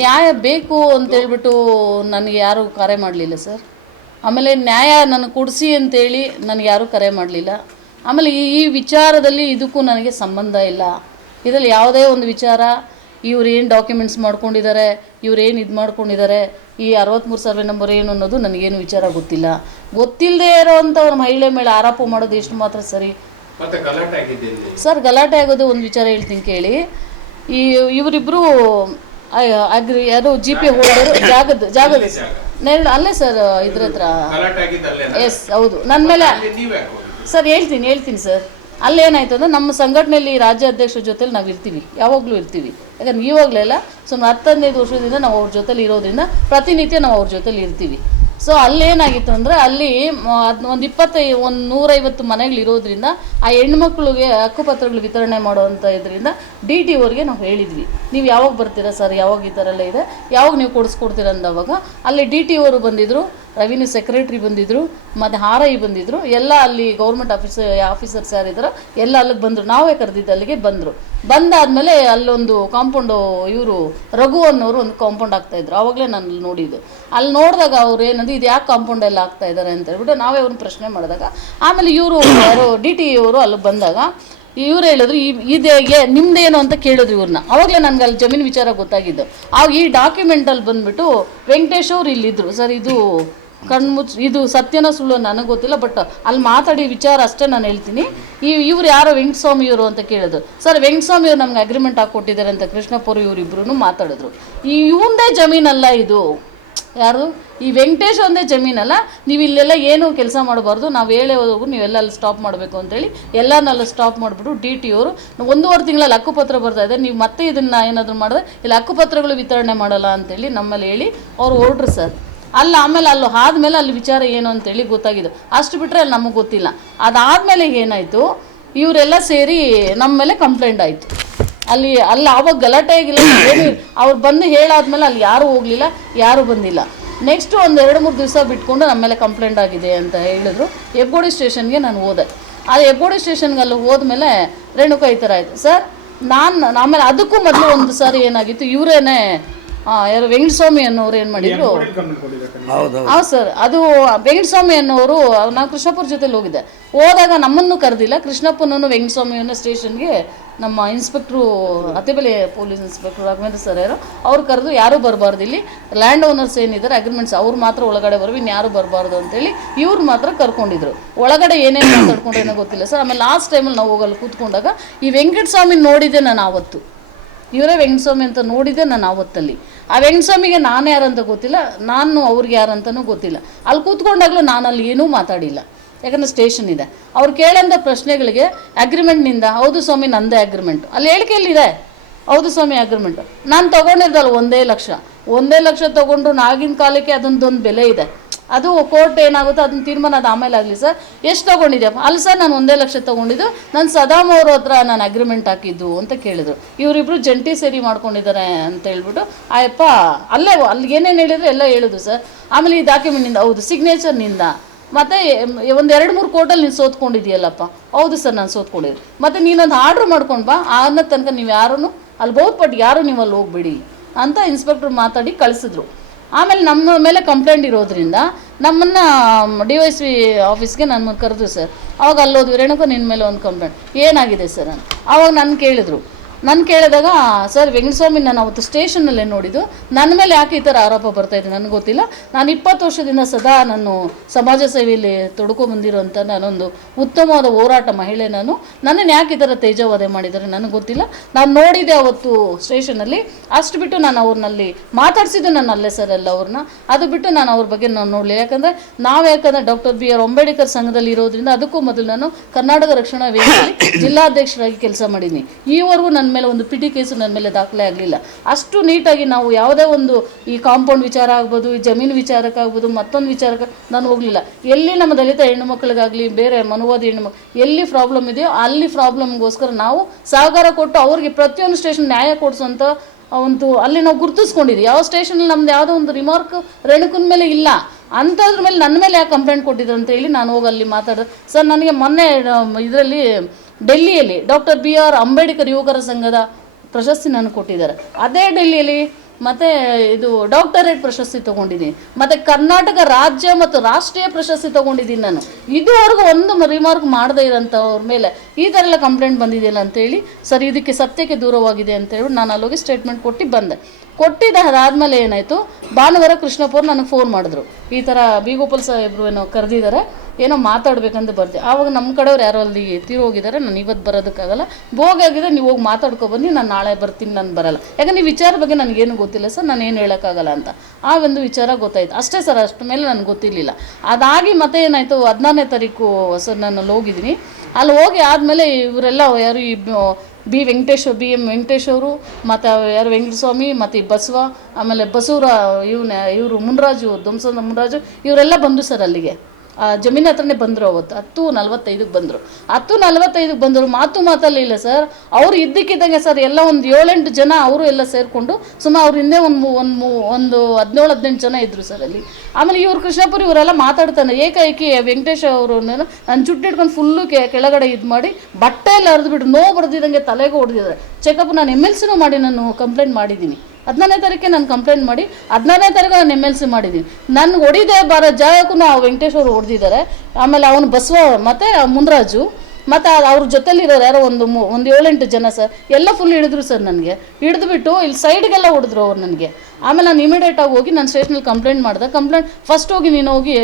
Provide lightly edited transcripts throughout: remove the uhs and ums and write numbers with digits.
ನ್ಯಾಯ ಬೇಕು ಅಂತೇಳ್ಬಿಟ್ಟು ನನಗೆ ಯಾರೂ ಕರೆ ಮಾಡಲಿಲ್ಲ ಸರ್. ಆಮೇಲೆ ನ್ಯಾಯ ನನಗೆ ಕೊಡಿಸಿ ಅಂತೇಳಿ ನನಗೆ ಯಾರೂ ಕರೆ ಮಾಡಲಿಲ್ಲ. ಆಮೇಲೆ ಈ ವಿಚಾರದಲ್ಲಿ ಇದಕ್ಕೂ ನನಗೆ ಸಂಬಂಧ ಇಲ್ಲ. ಇದರಲ್ಲಿ ಯಾವುದೇ ಒಂದು ವಿಚಾರ ಇವ್ರು ಏನು ಡಾಕ್ಯುಮೆಂಟ್ಸ್ ಮಾಡ್ಕೊಂಡಿದ್ದಾರೆ, ಇವ್ರು ಏನು ಇದು ಮಾಡ್ಕೊಂಡಿದ್ದಾರೆ, ಈ 63 ಸರ್ವೆ ನಂಬರ್ ಏನು ಅನ್ನೋದು ನನಗೇನು ವಿಚಾರ ಗೊತ್ತಿಲ್ಲ. ಗೊತ್ತಿಲ್ಲದೆ ಇರೋವಂಥವ್ರ ಮಹಿಳೆ ಮೇಲೆ ಆರೋಪ ಮಾಡೋದು ಎಷ್ಟು ಮಾತ್ರ ಸರಿ ಸರ್? ಗಲಾಟೆ ಆಗೋದು ಒಂದು ವಿಚಾರ ಹೇಳ್ತೀನಿ ಕೇಳಿ. ಇವರಿಬ್ಬರು ಯಾರು GP ಹೋಲ್ಡರು ಜಾಗದ ಅಲ್ಲೇ ಸರ್, ಇದ್ರ ಹತ್ರ. ಎಸ್ ಹೌದು. ನನ್ನ ಮೇಲೆ ಸರ್ ಹೇಳ್ತೀನಿ ಸರ್. ಅಲ್ಲೇನಾಯ್ತು ಅಂದರೆ ನಮ್ಮ ಸಂಘಟನೆಯಲ್ಲಿ ರಾಜ್ಯಾಧ್ಯಕ್ಷರ ಜೊತೆಲಿ ನಾವು ಇರ್ತೀವಿ, ಯಾವಾಗಲೂ ಇರ್ತೀವಿ. ಯಾಕಂದ್ರೆ ಇವಾಗಲೆಲ್ಲ ಸುಮಾರು 10-15 ವರ್ಷದಿಂದ ನಾವು ಅವ್ರ ಜೊತೆಲಿ ಇರೋದ್ರಿಂದ ಪ್ರತಿನಿತ್ಯ ನಾವು ಅವ್ರ ಜೊತೆಲಿ ಇರ್ತೀವಿ. ಸೊ ಅಲ್ಲೇನಾಗಿತ್ತು ಅಂದರೆ ಅಲ್ಲಿ ಒಂದು 150 ಮನೆಗಳಿರೋದ್ರಿಂದ ಆ ಹೆಣ್ಮಕ್ಳಿಗೆ ಹಕ್ಕುಪತ್ರಗಳು ವಿತರಣೆ ಮಾಡೋವಂಥ ಇದರಿಂದ DTOರಿಗೆ ನಾವು ಹೇಳಿದ್ವಿ, ನೀವು ಯಾವಾಗ ಬರ್ತೀರಾ ಸರ್, ಯಾವಾಗ ಈ ಥರ ಎಲ್ಲ ಇದೆ, ಯಾವಾಗ ನೀವು ಕೊಡಿಸ್ಕೊಡ್ತೀರ ಅಂದವಾಗ ಅಲ್ಲಿ DTOರು ಬಂದಿದ್ದರು, ರೆವಿನ್ಯೂ ಸೆಕ್ರೆಟ್ರಿ ಬಂದಿದ್ದರು, ಮತ್ತು RI ಬಂದಿದ್ದರು, ಎಲ್ಲ ಅಲ್ಲಿ ಗೌರ್ಮೆಂಟ್ ಆಫೀಸರ್ಸ್ ಯಾರಿದ್ದಾರೋ ಎಲ್ಲ ಅಲ್ಲಿಗೆ ಬಂದರು. ನಾವೇ ಕರೆದಿದ್ದು ಅಲ್ಲಿಗೆ ಬಂದರು. ಬಂದಾದಮೇಲೆ ಅಲ್ಲೊಂದು ಕಾಂಪೌಂಡು ಇವರು ರಘು ಅನ್ನೋರು ಒಂದು ಕಾಂಪೌಂಡ್ ಆಗ್ತಾಯಿದ್ರು. ಆವಾಗಲೇ ನಾನು ನೋಡಿದ್ದು. ಅಲ್ಲಿ ನೋಡಿದಾಗ ಅವ್ರು ಏನಂದ್ರೆ ಇದು ಯಾಕೆ ಕಾಂಪೌಂಡ್ ಎಲ್ಲ ಆಗ್ತಾ ಇದ್ದಾರೆ ಅಂತ ಹೇಳ್ಬಿಟ್ಟು ನಾವೇ ಅವ್ರನ್ನ ಪ್ರಶ್ನೆ ಮಾಡಿದಾಗ, ಆಮೇಲೆ ಇವರು ಯಾರು DTOರು ಅಲ್ಲಿ ಬಂದಾಗ ಇವ್ರು ಹೇಳಿದ್ರು ಇದೇ ನಿಮ್ದೇನು ಅಂತ ಕೇಳಿದ್ರು ಇವ್ರನ್ನ. ಆವಾಗಲೇ ನನಗೆ ಅಲ್ಲಿ ಜಮೀನು ವಿಚಾರ ಗೊತ್ತಾಗಿದ್ದು. ಆವಾಗ ಈ ಡಾಕ್ಯುಮೆಂಟಲ್ಲಿ ಬಂದುಬಿಟ್ಟು ವೆಂಕಟೇಶ್ ಅವ್ರು ಇಲ್ಲಿದ್ದರು ಸರ್. ಇದು ಇದು ಸತ್ಯನ ಸುಳ್ಳು ನನಗೆ ಗೊತ್ತಿಲ್ಲ, ಬಟ್ ಅಲ್ಲಿ ಮಾತಾಡಿ ವಿಚಾರ ಅಷ್ಟೇ ನಾನು ಹೇಳ್ತೀನಿ. ಇವ್ರು ಯಾರೋ ವೆಂಕಟಸ್ವಾಮಿಯವರು ಅಂತ ಕೇಳಿದ್ರು. ಸರ್ ವೆಂಕಟಸ್ವಾಮಿಯವ್ರು ನಮ್ಗೆ ಅಗ್ರಿಮೆಂಟ್ ಹಾಕ್ಕೊಟ್ಟಿದ್ದಾರೆ ಅಂತ ಕೃಷ್ಣಪ್ಪರು ಇವರಿಬ್ಬರೂ ಮಾತಾಡಿದ್ರು. ಇವಂದೇ ಜಮೀನಲ್ಲ ಇದು, ಯಾರು ಈ ವೆಂಕಟೇಶ್ ಒಂದೇ ಜಮೀನಲ್ಲ, ನೀವು ಇಲ್ಲೆಲ್ಲ ಏನೂ ಕೆಲಸ ಮಾಡಬಾರ್ದು, ನಾವು ಹೇಳೋವರೆಗೂ ನೀವೆಲ್ಲ ಅಲ್ಲಿ ಸ್ಟಾಪ್ ಮಾಡಬೇಕು ಅಂತೇಳಿ ಎಲ್ಲರನ್ನೆಲ್ಲ ಸ್ಟಾಪ್ ಮಾಡಿಬಿಟ್ಟು DTOರು 1.5 ತಿಂಗಳಲ್ಲಿ ಹಕ್ಕುಪತ್ರ ಬರ್ತಾಯಿದೆ, ನೀವು ಮತ್ತೆ ಇದನ್ನು ಏನಾದರೂ ಮಾಡಿದ್ರೆ ಇಲ್ಲಿ ಹಕ್ಕುಪತ್ರಗಳು ವಿತರಣೆ ಮಾಡಲ್ಲ ಅಂತೇಳಿ ನಮ್ಮಲ್ಲಿ ಹೇಳಿ ಅವ್ರು ಹೊರಟ್ರು ಸರ್. ಆಮೇಲೆ ಆದಮೇಲೆ ಅಲ್ಲಿ ವಿಚಾರ ಏನು ಅಂತೇಳಿ ಗೊತ್ತಾಗಿದ್ದು. ಅಷ್ಟು ಬಿಟ್ಟರೆ ಅಲ್ಲಿ ನಮಗೆ ಗೊತ್ತಿಲ್ಲ. ಅದಾದಮೇಲೆ ಏನಾಯಿತು, ಇವರೆಲ್ಲ ಸೇರಿ ನಮ್ಮ ಮೇಲೆ ಕಂಪ್ಲೇಂಟ್ ಆಯಿತು. ಅಲ್ಲಿ ಆವಾಗ ಗಲಾಟೆ ಆಗಿಲ್ಲ ಏನು, ಅವ್ರು ಬಂದು ಹೇಳಾದ್ಮೇಲೆ ಅಲ್ಲಿ ಯಾರೂ ಹೋಗಲಿಲ್ಲ, ಯಾರೂ ಬಂದಿಲ್ಲ. ನೆಕ್ಸ್ಟು ಒಂದು 2-3 ದಿವಸ ಬಿಟ್ಕೊಂಡು ನಮ್ಮ ಮೇಲೆ ಕಂಪ್ಲೇಂಟ್ ಆಗಿದೆ ಅಂತ ಹೇಳಿದ್ರು. ಹೆಬ್ಗೋಡಿ ಸ್ಟೇಷನ್ಗೆ ನಾನು ಹೋದೆ. ಅದು ಹೆಬ್ಗೋಡಿ ಸ್ಟೇಷನ್ಗೆ ಅಲ್ಲಿ ಹೋದ್ಮೇಲೆ ರೇಣುಕಾ ಈ ಥರ ಆಯಿತು ಸರ್. ಆಮೇಲೆ ಅದಕ್ಕೂ ಮೊದಲು ಒಂದು ಸಾರಿ ಏನಾಗಿತ್ತು, ಇವರೇನೆ ಯಾರು ವೆಂಕಟಸ್ವಾಮಿ ಅನ್ನೋರು ಏನು ಮಾಡಿದ್ರು. ಹೌದು ಸರ್, ಅದು ವೆಂಕಟಸ್ವಾಮಿ ಅನ್ನೋರು, ನಾವು ಕೃಷ್ಣಪ್ಪರ ಜೊತೆಲಿ ಹೋದಾಗ ನಮ್ಮನ್ನು ಕರೆದಿಲ್ಲ, ಕೃಷ್ಣಪ್ಪನನ್ನು ವೆಂಕಟಸ್ವಾಮಿಯನ್ನು ಸ್ಟೇಷನ್ಗೆ ನಮ್ಮ inspector Attibele police inspector Raghavendra sir ಯಾರು ಅವ್ರು ಕರೆದು ಯಾರೂ ಬರಬಾರ್ದು, ಇಲ್ಲಿ ಲ್ಯಾಂಡ್ ಓನರ್ಸ್ ಏನಿದ್ದಾರೆ ಅಗ್ರಿಮೆಂಟ್ಸ್ ಅವ್ರು ಮಾತ್ರ ಒಳಗಡೆ ಬರಬೇಕು, ಇನ್ಯಾರು ಬರಬಾರ್ದು ಅಂತೇಳಿ ಇವ್ರು ಮಾತ್ರ ಕರ್ಕೊಂಡಿದ್ರು. ಒಳಗಡೆ ಏನೇನು ಮಾತಾಡ್ಕೊಂಡ್ರೇನೋ ಗೊತ್ತಿಲ್ಲ ಸರ್. ಆಮೇಲೆ ಲಾಸ್ಟ್ ಟೈಮಲ್ಲಿ ನಾವು ಹೋಗಲ್ಲಿ ಕೂತ್ಕೊಂಡಾಗ ಈ ವೆಂಕಟಸ್ವಾಮಿ ನೋಡಿದ್ದೆ ನಾನು ಆವತ್ತು. ಇವರೇ ವೆಂಕಟಸ್ವಾಮಿ ಅಂತ ನೋಡಿದ್ದೆ ನಾನು ಆವತ್ತಲ್ಲಿ. ಆ ವೆಂಕಟಸ್ವಾಮಿಗೆ ನಾನು ಯಾರಂತ ಗೊತ್ತಿಲ್ಲ, ನಾನು ಅವ್ರಿಗೆ ಯಾರಂತನೂ ಗೊತ್ತಿಲ್ಲ. ಅಲ್ಲಿ ಕೂತ್ಕೊಂಡಾಗಲೂ ನಾನು ಅಲ್ಲಿ ಏನೂ ಮಾತಾಡಿಲ್ಲ, ಯಾಕಂದರೆ ಸ್ಟೇಷನ್ ಇದೆ. ಅವ್ರು ಕೇಳೋಂಥ ಪ್ರಶ್ನೆಗಳಿಗೆ ಅಗ್ರಿಮೆಂಟ್ನಿಂದ ಹೌದು ಸ್ವಾಮಿ ನಂದೇ ಅಗ್ರಿಮೆಂಟು, ಅಲ್ಲಿ ಹೇಳಿಕೆಯಲ್ಲಿದೆ ಹೌದು ಸ್ವಾಮಿ ಅಗ್ರಿಮೆಂಟು. ನಾನು ತೊಗೊಂಡಿದ್ದಲ್ಲ 1 ಲಕ್ಷ ತೊಗೊಂಡ್ರು. ಆಗಿನ ಕಾಲಕ್ಕೆ ಅದೊಂದೊಂದು ಬೆಲೆ ಇದೆ. ಅದು ಕೋರ್ಟ್ ಏನಾಗುತ್ತೋ ಅದನ್ನ ತೀರ್ಮಾನ ಅದು ಆಮೇಲೆ ಆಗಲಿ ಸರ್. ಎಷ್ಟು ತೊಗೊಂಡಿದ್ಯಪ್ಪ? ಅಲ್ಲಿ ಸರ್ ನಾನು 1 ಲಕ್ಷ ತೊಗೊಂಡಿದ್ದು, ನಾನು ಸದಾಮ್ ಅವ್ರ ಹತ್ರ ನಾನು ಅಗ್ರಿಮೆಂಟ್ ಹಾಕಿದ್ದು ಅಂತ ಕೇಳಿದ್ರು. ಇವರಿಬ್ಬರು ಜಂಟಿ ಸೇರಿ ಮಾಡ್ಕೊಂಡಿದ್ದಾರೆ ಅಂತ ಹೇಳ್ಬಿಟ್ಟು ಆಯಪ್ಪ ಅಲ್ಲಿ ಏನೇನು ಹೇಳಿದ್ರು ಎಲ್ಲ ಹೇಳಿದ್ರು ಸರ್. ಆಮೇಲೆ ಈ ಡಾಕ್ಯುಮೆಂಟ್ನಿಂದ ಹೌದು, ಸಿಗ್ನೇಚರ್ನಿಂದ, ಮತ್ತು ಒಂದು 2-3 ಕೋರ್ಟಲ್ಲಿ ನೀನು ಸೋತ್ಕೊಂಡಿದ್ದೀಯಲ್ಲಪ್ಪ. ಹೌದು ಸರ್ ನಾನು ಸೋತ್ಕೊಂಡಿದ್ದೆ. ಮತ್ತು ನೀನೊಂದು ಆರ್ಡ್ರ್ ಮಾಡ್ಕೊಂಡು ಬಾ, ಅನ್ನೋ ತನಕ ನೀವು ಯಾರೂ ಅಲ್ಲಿ ಬಹುಪಟ್ಟು ಯಾರೂ ನೀವು ಅಲ್ಲಿ ಹೋಗ್ಬೇಡಿ ಅಂತ ಇನ್ಸ್ಪೆಕ್ಟ್ರ್ ಮಾತಾಡಿ ಕಳಿಸಿದ್ರು. ಆಮೇಲೆ ನಮ್ಮ ಮೇಲೆ ಕಂಪ್ಲೇಂಟ್ ಇರೋದ್ರಿಂದ ನಮ್ಮನ್ನು DYSP ಆಫೀಸ್ಗೆ ನನ್ನ ಕರೆದು ಸರ್. ಆವಾಗ ಅಲ್ಲೋದ್ವಿ, ರೇಣುಕಾ ನಿನ್ನ ಮೇಲೆ ಒಂದು ಕಂಪ್ಲೇಂಟ್ ಏನಾಗಿದೆ ಸರ್ ಅಂತ. ಆವಾಗ ನಾನು ಕೇಳಿದಾಗ ಸರ್ ವೆಂಕಟಸ್ವಾಮಿ ನಾನು ಅವತ್ತು ಸ್ಟೇಷನಲ್ಲೇ ನೋಡಿದ್ದು, ನನ್ನ ಮೇಲೆ ಯಾಕೆ ಈ ಥರ ಆರೋಪ ಬರ್ತಾಯಿದೆ ನನಗೆ ಗೊತ್ತಿಲ್ಲ. ನಾನು 20 ವರ್ಷದಿಂದ ಸದಾ ನಾನು ಸಮಾಜ ಸೇವೆಯಲ್ಲಿ ತೊಡ್ಕೊಂಡ್ಬಂದಿರೋಂಥ ನಾನೊಂದು ಉತ್ತಮವಾದ ಹೋರಾಟ ಮಹಿಳೆ. ನನ್ನನ್ನು ಯಾಕೆ ಈ ಥರ ತೇಜೋವಧೆ ಮಾಡಿದ್ದಾರೆ ನನಗೆ ಗೊತ್ತಿಲ್ಲ. ನಾನು ನೋಡಿದೆ ಅವತ್ತು ಸ್ಟೇಷನಲ್ಲಿ. ಅಷ್ಟು ಬಿಟ್ಟು ನಾನು ಅವ್ರನ್ನಲ್ಲಿ ಮಾತಾಡಿಸಿದ್ದು ನಾನು ಅಲ್ಲೇ ಸರ್ ಎಲ್ಲ ಅವ್ರನ್ನ. ಅದು ಬಿಟ್ಟು ನಾನು ಅವ್ರ ಬಗ್ಗೆ ನಾನು ನೋಡಲಿಲ್ಲ. ಯಾಕಂದರೆ ಡಾಕ್ಟರ್ BR ಅಂಬೇಡ್ಕರ್ ಸಂಘದಲ್ಲಿ ಇರೋದ್ರಿಂದ ಅದಕ್ಕೂ ಮೊದಲು ನಾನು ಕರ್ನಾಟಕ ರಕ್ಷಣಾ ವೇದಿಕೆಯಲ್ಲಿ ಜಿಲ್ಲಾಧ್ಯಕ್ಷರಾಗಿ ಕೆಲಸ ಮಾಡಿದ್ದೀನಿ. ಈವರೆಗೂ ನನ್ನ ಮೇಲೆ ಒಂದು ಪಿಟಿ ಕೇಸು ನನ್ನ ಮೇಲೆ ದಾಖಲೆ ಆಗಲಿಲ್ಲ. ಅಷ್ಟು ನೀಟಾಗಿ ನಾವು ಯಾವುದೇ ಒಂದು ಈ ಕಾಂಪೌಂಡ್ ವಿಚಾರ ಆಗ್ಬೋದು, ಈ ಜಮೀನು ವಿಚಾರಕ್ಕಾಗ್ಬೋದು, ಮತ್ತೊಂದು ವಿಚಾರಕ್ಕೆ ನಾನು ಹೋಗಲಿಲ್ಲ. ಎಲ್ಲಿ ನಮ್ಮ ದಲಿತ ಹೆಣ್ಣು ಮಕ್ಕಳಿಗಾಗಲಿ, ಬೇರೆ ಮನುವಾದಿ ಹೆಣ್ಣು ಎಲ್ಲಿ ಪ್ರಾಬ್ಲಮ್ ಇದೆಯೋ ಅಲ್ಲಿ ಪ್ರಾಬ್ಲಮ್ಗೋಸ್ಕರ ನಾವು ಸಹಕಾರ ಕೊಟ್ಟು ಅವ್ರಿಗೆ ಪ್ರತಿಯೊಂದು ಸ್ಟೇಷನ್ ನ್ಯಾಯ ಕೊಡಿಸೋಂಥ ಒಂದು ಅಲ್ಲಿ ನಾವು ಗುರುತಿಸ್ಕೊಂಡಿದ್ದೀವಿ. ಯಾವ ಸ್ಟೇಷನಲ್ಲಿ ನಮ್ದು ಯಾವುದೋ ಒಂದು ರಿಮಾರ್ಕ್ ರೇಣುಕನ ಮೇಲೆ ಇಲ್ಲ, ಅಂಥದ್ರ ಮೇಲೆ ನನ್ನ ಮೇಲೆ ಯಾಕೆ ಕಂಪ್ಲೇಂಟ್ ಕೊಟ್ಟಿದ್ರು ಅಂತ ಹೇಳಿ ನಾನು ಹೋಗಿ ಅಲ್ಲಿ ಮಾತಾಡಿದೆ ಸರ್. ನನಗೆ ಮೊನ್ನೆ ಇದರಲ್ಲಿ ಡೆಲ್ಲಿಯಲ್ಲಿ ಡಾಕ್ಟರ್ BR ಅಂಬೇಡ್ಕರ್ ಯುವಕರ ಸಂಘದ ಪ್ರಶಸ್ತಿ ನನಗೆ ಕೊಟ್ಟಿದ್ದಾರೆ. ಅದೇ ಡೆಲ್ಲಿಯಲ್ಲಿ ಮತ್ತು ಇದು ಡಾಕ್ಟರೇಟ್ ಪ್ರಶಸ್ತಿ ತೊಗೊಂಡಿದ್ದೀನಿ, ಮತ್ತು ಕರ್ನಾಟಕ ರಾಜ್ಯ ಮತ್ತು ರಾಷ್ಟ್ರೀಯ ಪ್ರಶಸ್ತಿ ತೊಗೊಂಡಿದ್ದೀನಿ. ನಾನು ಇದುವರೆಗೂ ಒಂದು ರಿಮಾರ್ಕ್ ಮಾಡದೇ ಇರೋಂಥವ್ರ ಮೇಲೆ ಈ ಥರ ಎಲ್ಲ ಕಂಪ್ಲೇಂಟ್ ಬಂದಿದೆಯಲ್ಲ ಅಂತೇಳಿ, ಸರ್ ಇದಕ್ಕೆ ಸತ್ಯಕ್ಕೆ ದೂರವಾಗಿದೆ ಅಂತೇಳಿ ನಾನು ಅಲ್ಲೋಗಿ ಸ್ಟೇಟ್ಮೆಂಟ್ ಕೊಟ್ಟು ಬಂದೆ. ಅದಾದಮೇಲೆ ಏನಾಯಿತು, ಭಾನುವಾರ ಕೃಷ್ಣಪ್ಪವ್ರು ನನಗೆ ಫೋನ್ ಮಾಡಿದ್ರು, ಈ ಥರ ಬಿ ಗೋಪಾಲ್ ಸಾಹೇಬ್ರು ಏನೋ ಕರೆದಿದ್ದಾರೆ, ಏನೋ ಮಾತಾಡ್ಬೇಕಂತ ಬರ್ತೀವಿ. ಆವಾಗ ನಮ್ಮ ಕಡೆಯವ್ರು ಯಾರೋ ಅಲ್ಲಿ ತೀರೋಗಿದ್ದಾರೆ, ನಾನು ಇವತ್ತು ಬರೋದಕ್ಕಾಗಲ್ಲ, ಭೋಗಾಗಿದೆ, ನೀವು ಹೋಗಿ ಮಾತಾಡ್ಕೊಬನ್ನಿ, ನಾನು ನಾಳೆ ಬರ್ತೀನಿ, ನಾನು ಬರಲ್ಲ, ಯಾಕಂದ್ರೆ ನೀವು ವಿಚಾರ ಬಗ್ಗೆ ನನಗೇನು ಗೊತ್ತಿಲ್ಲ ಸರ್, ನಾನು ಏನು ಹೇಳೋಕ್ಕಾಗಲ್ಲ ಅಂತ. ಆ ಒಂದು ವಿಚಾರ ಗೊತ್ತಾಯ್ತು ಅಷ್ಟೇ ಸರ್, ಅಷ್ಟು ಮೇಲೆ ನನಗೆ ಗೊತ್ತಿರಲಿಲ್ಲ. ಅದಾಗಿ ಮತ್ತೆ ಏನಾಯಿತು, 14ನೇ ತಾರೀಕು ಸರ್ ನಾನು ಅಲ್ಲಿ ಹೋಗಿದ್ದೀನಿ. ಅಲ್ಲಿ ಹೋಗಿ ಆದಮೇಲೆ ಇವರೆಲ್ಲ ಯಾರು ಈ ಬಿ ಎಂ ವೆಂಕಟೇಶ್ ಅವರು, ಮತ್ತು ಯಾರು ವೆಂಕಟಸ್ವಾಮಿ, ಮತ್ತು ಈ ಬಸವ, ಆಮೇಲೆ ಬಸವರ ಇವರು ಮುನ್ರಾಜು, ಧ್ವಂಸದ ಮುನ್ರಾಜು, ಇವರೆಲ್ಲ ಬಂದು ಸರ್ ಅಲ್ಲಿಗೆ ಜಮೀನು ಹತ್ರನೇ ಬಂದರು. ಅವತ್ತು 10:45 ಬಂದರು. 10:45 ಬಂದರು, ಮಾತಲ್ಲಿ ಇಲ್ಲ ಸರ್. ಅವರು ಇದ್ದಕ್ಕಿದ್ದಂಗೆ ಸರ್ ಎಲ್ಲ ಒಂದು 7-8 ಜನ ಅವರು ಎಲ್ಲ ಸೇರಿಕೊಂಡು ಸುಮಾರು ಅವ್ರ ಹಿಂದೆ ಒಂದು 17-18 ಜನ ಇದ್ದರು ಸರ್ ಅಲ್ಲಿ. ಆಮೇಲೆ ಇವರು ಕೃಷ್ಣಪ್ಪರು ಇವರೆಲ್ಲ ಮಾತಾಡ್ತಾನೆ, ಏಕಾಏಕಿ ವೆಂಕಟೇಶ್ ಅವರು ನನ್ನ ಜುಟ್ಟು ಹಿಡ್ಕೊಂಡು ಫುಲ್ಲು ಕೆಳಗಡೆ ಇದು ಮಾಡಿ ಬಟ್ಟೆ ಎಲ್ಲ ಹರಿದ್ಬಿಟ್ಟು ನೋವು ಬರ್ದಿದ್ದಂಗೆ ತಲೆಗೆ ಹೊಡೆದಿದ್ದಾರೆ. ಚೆಕಪ್ ನಾನು MLC ಮಾಡಿ ನಾನು ಕಂಪ್ಲೇಂಟ್ ಮಾಡಿದ್ದೀನಿ. 14ನೇ ತಾರೀಕೆ ನಾನು ಕಂಪ್ಲೇಂಟ್ ಮಾಡಿ 14ನೇ ತಾರೀಕು ನಾನು MLC ಮಾಡಿದ್ದೀನಿ. ನನಗೆ ಹೊಡಿದೆ ಬರೋ ಜಾಗಕ್ಕೂ ವೆಂಕಟೇಶ್ ಅವರು ಹೊಡೆದಿದ್ದಾರೆ. ಆಮೇಲೆ ಅವನು ಬಸವ ಮತ್ತು ಮುನ್ರಾಜು ಮತ್ತು ಅವ್ರ ಜೊತೆಲಿರೋರು ಯಾರೋ ಒಂದು 7-8 ಜನ ಸರ್, ಎಲ್ಲ ಫುಲ್ ಹಿಡಿದ್ರು ಸರ್. ನನಗೆ ಹಿಡಿದುಬಿಟ್ಟು ಇಲ್ಲಿ ಸೈಡ್ಗೆಲ್ಲ ಹೊಡೆದ್ರು ಅವ್ರು ನನಗೆ. ಆಮೇಲೆ ನಾನು ಇಮಿಡಿಯೇಟಾಗಿ ಹೋಗಿ ನಾನು ಸ್ಟೇಷನಲ್ಲಿ ಕಂಪ್ಲೇಂಟ್ ಮಾಡಿದೆ. ಫಸ್ಟ್ ಹೋಗಿ ನೀನು ಹೋಗಿ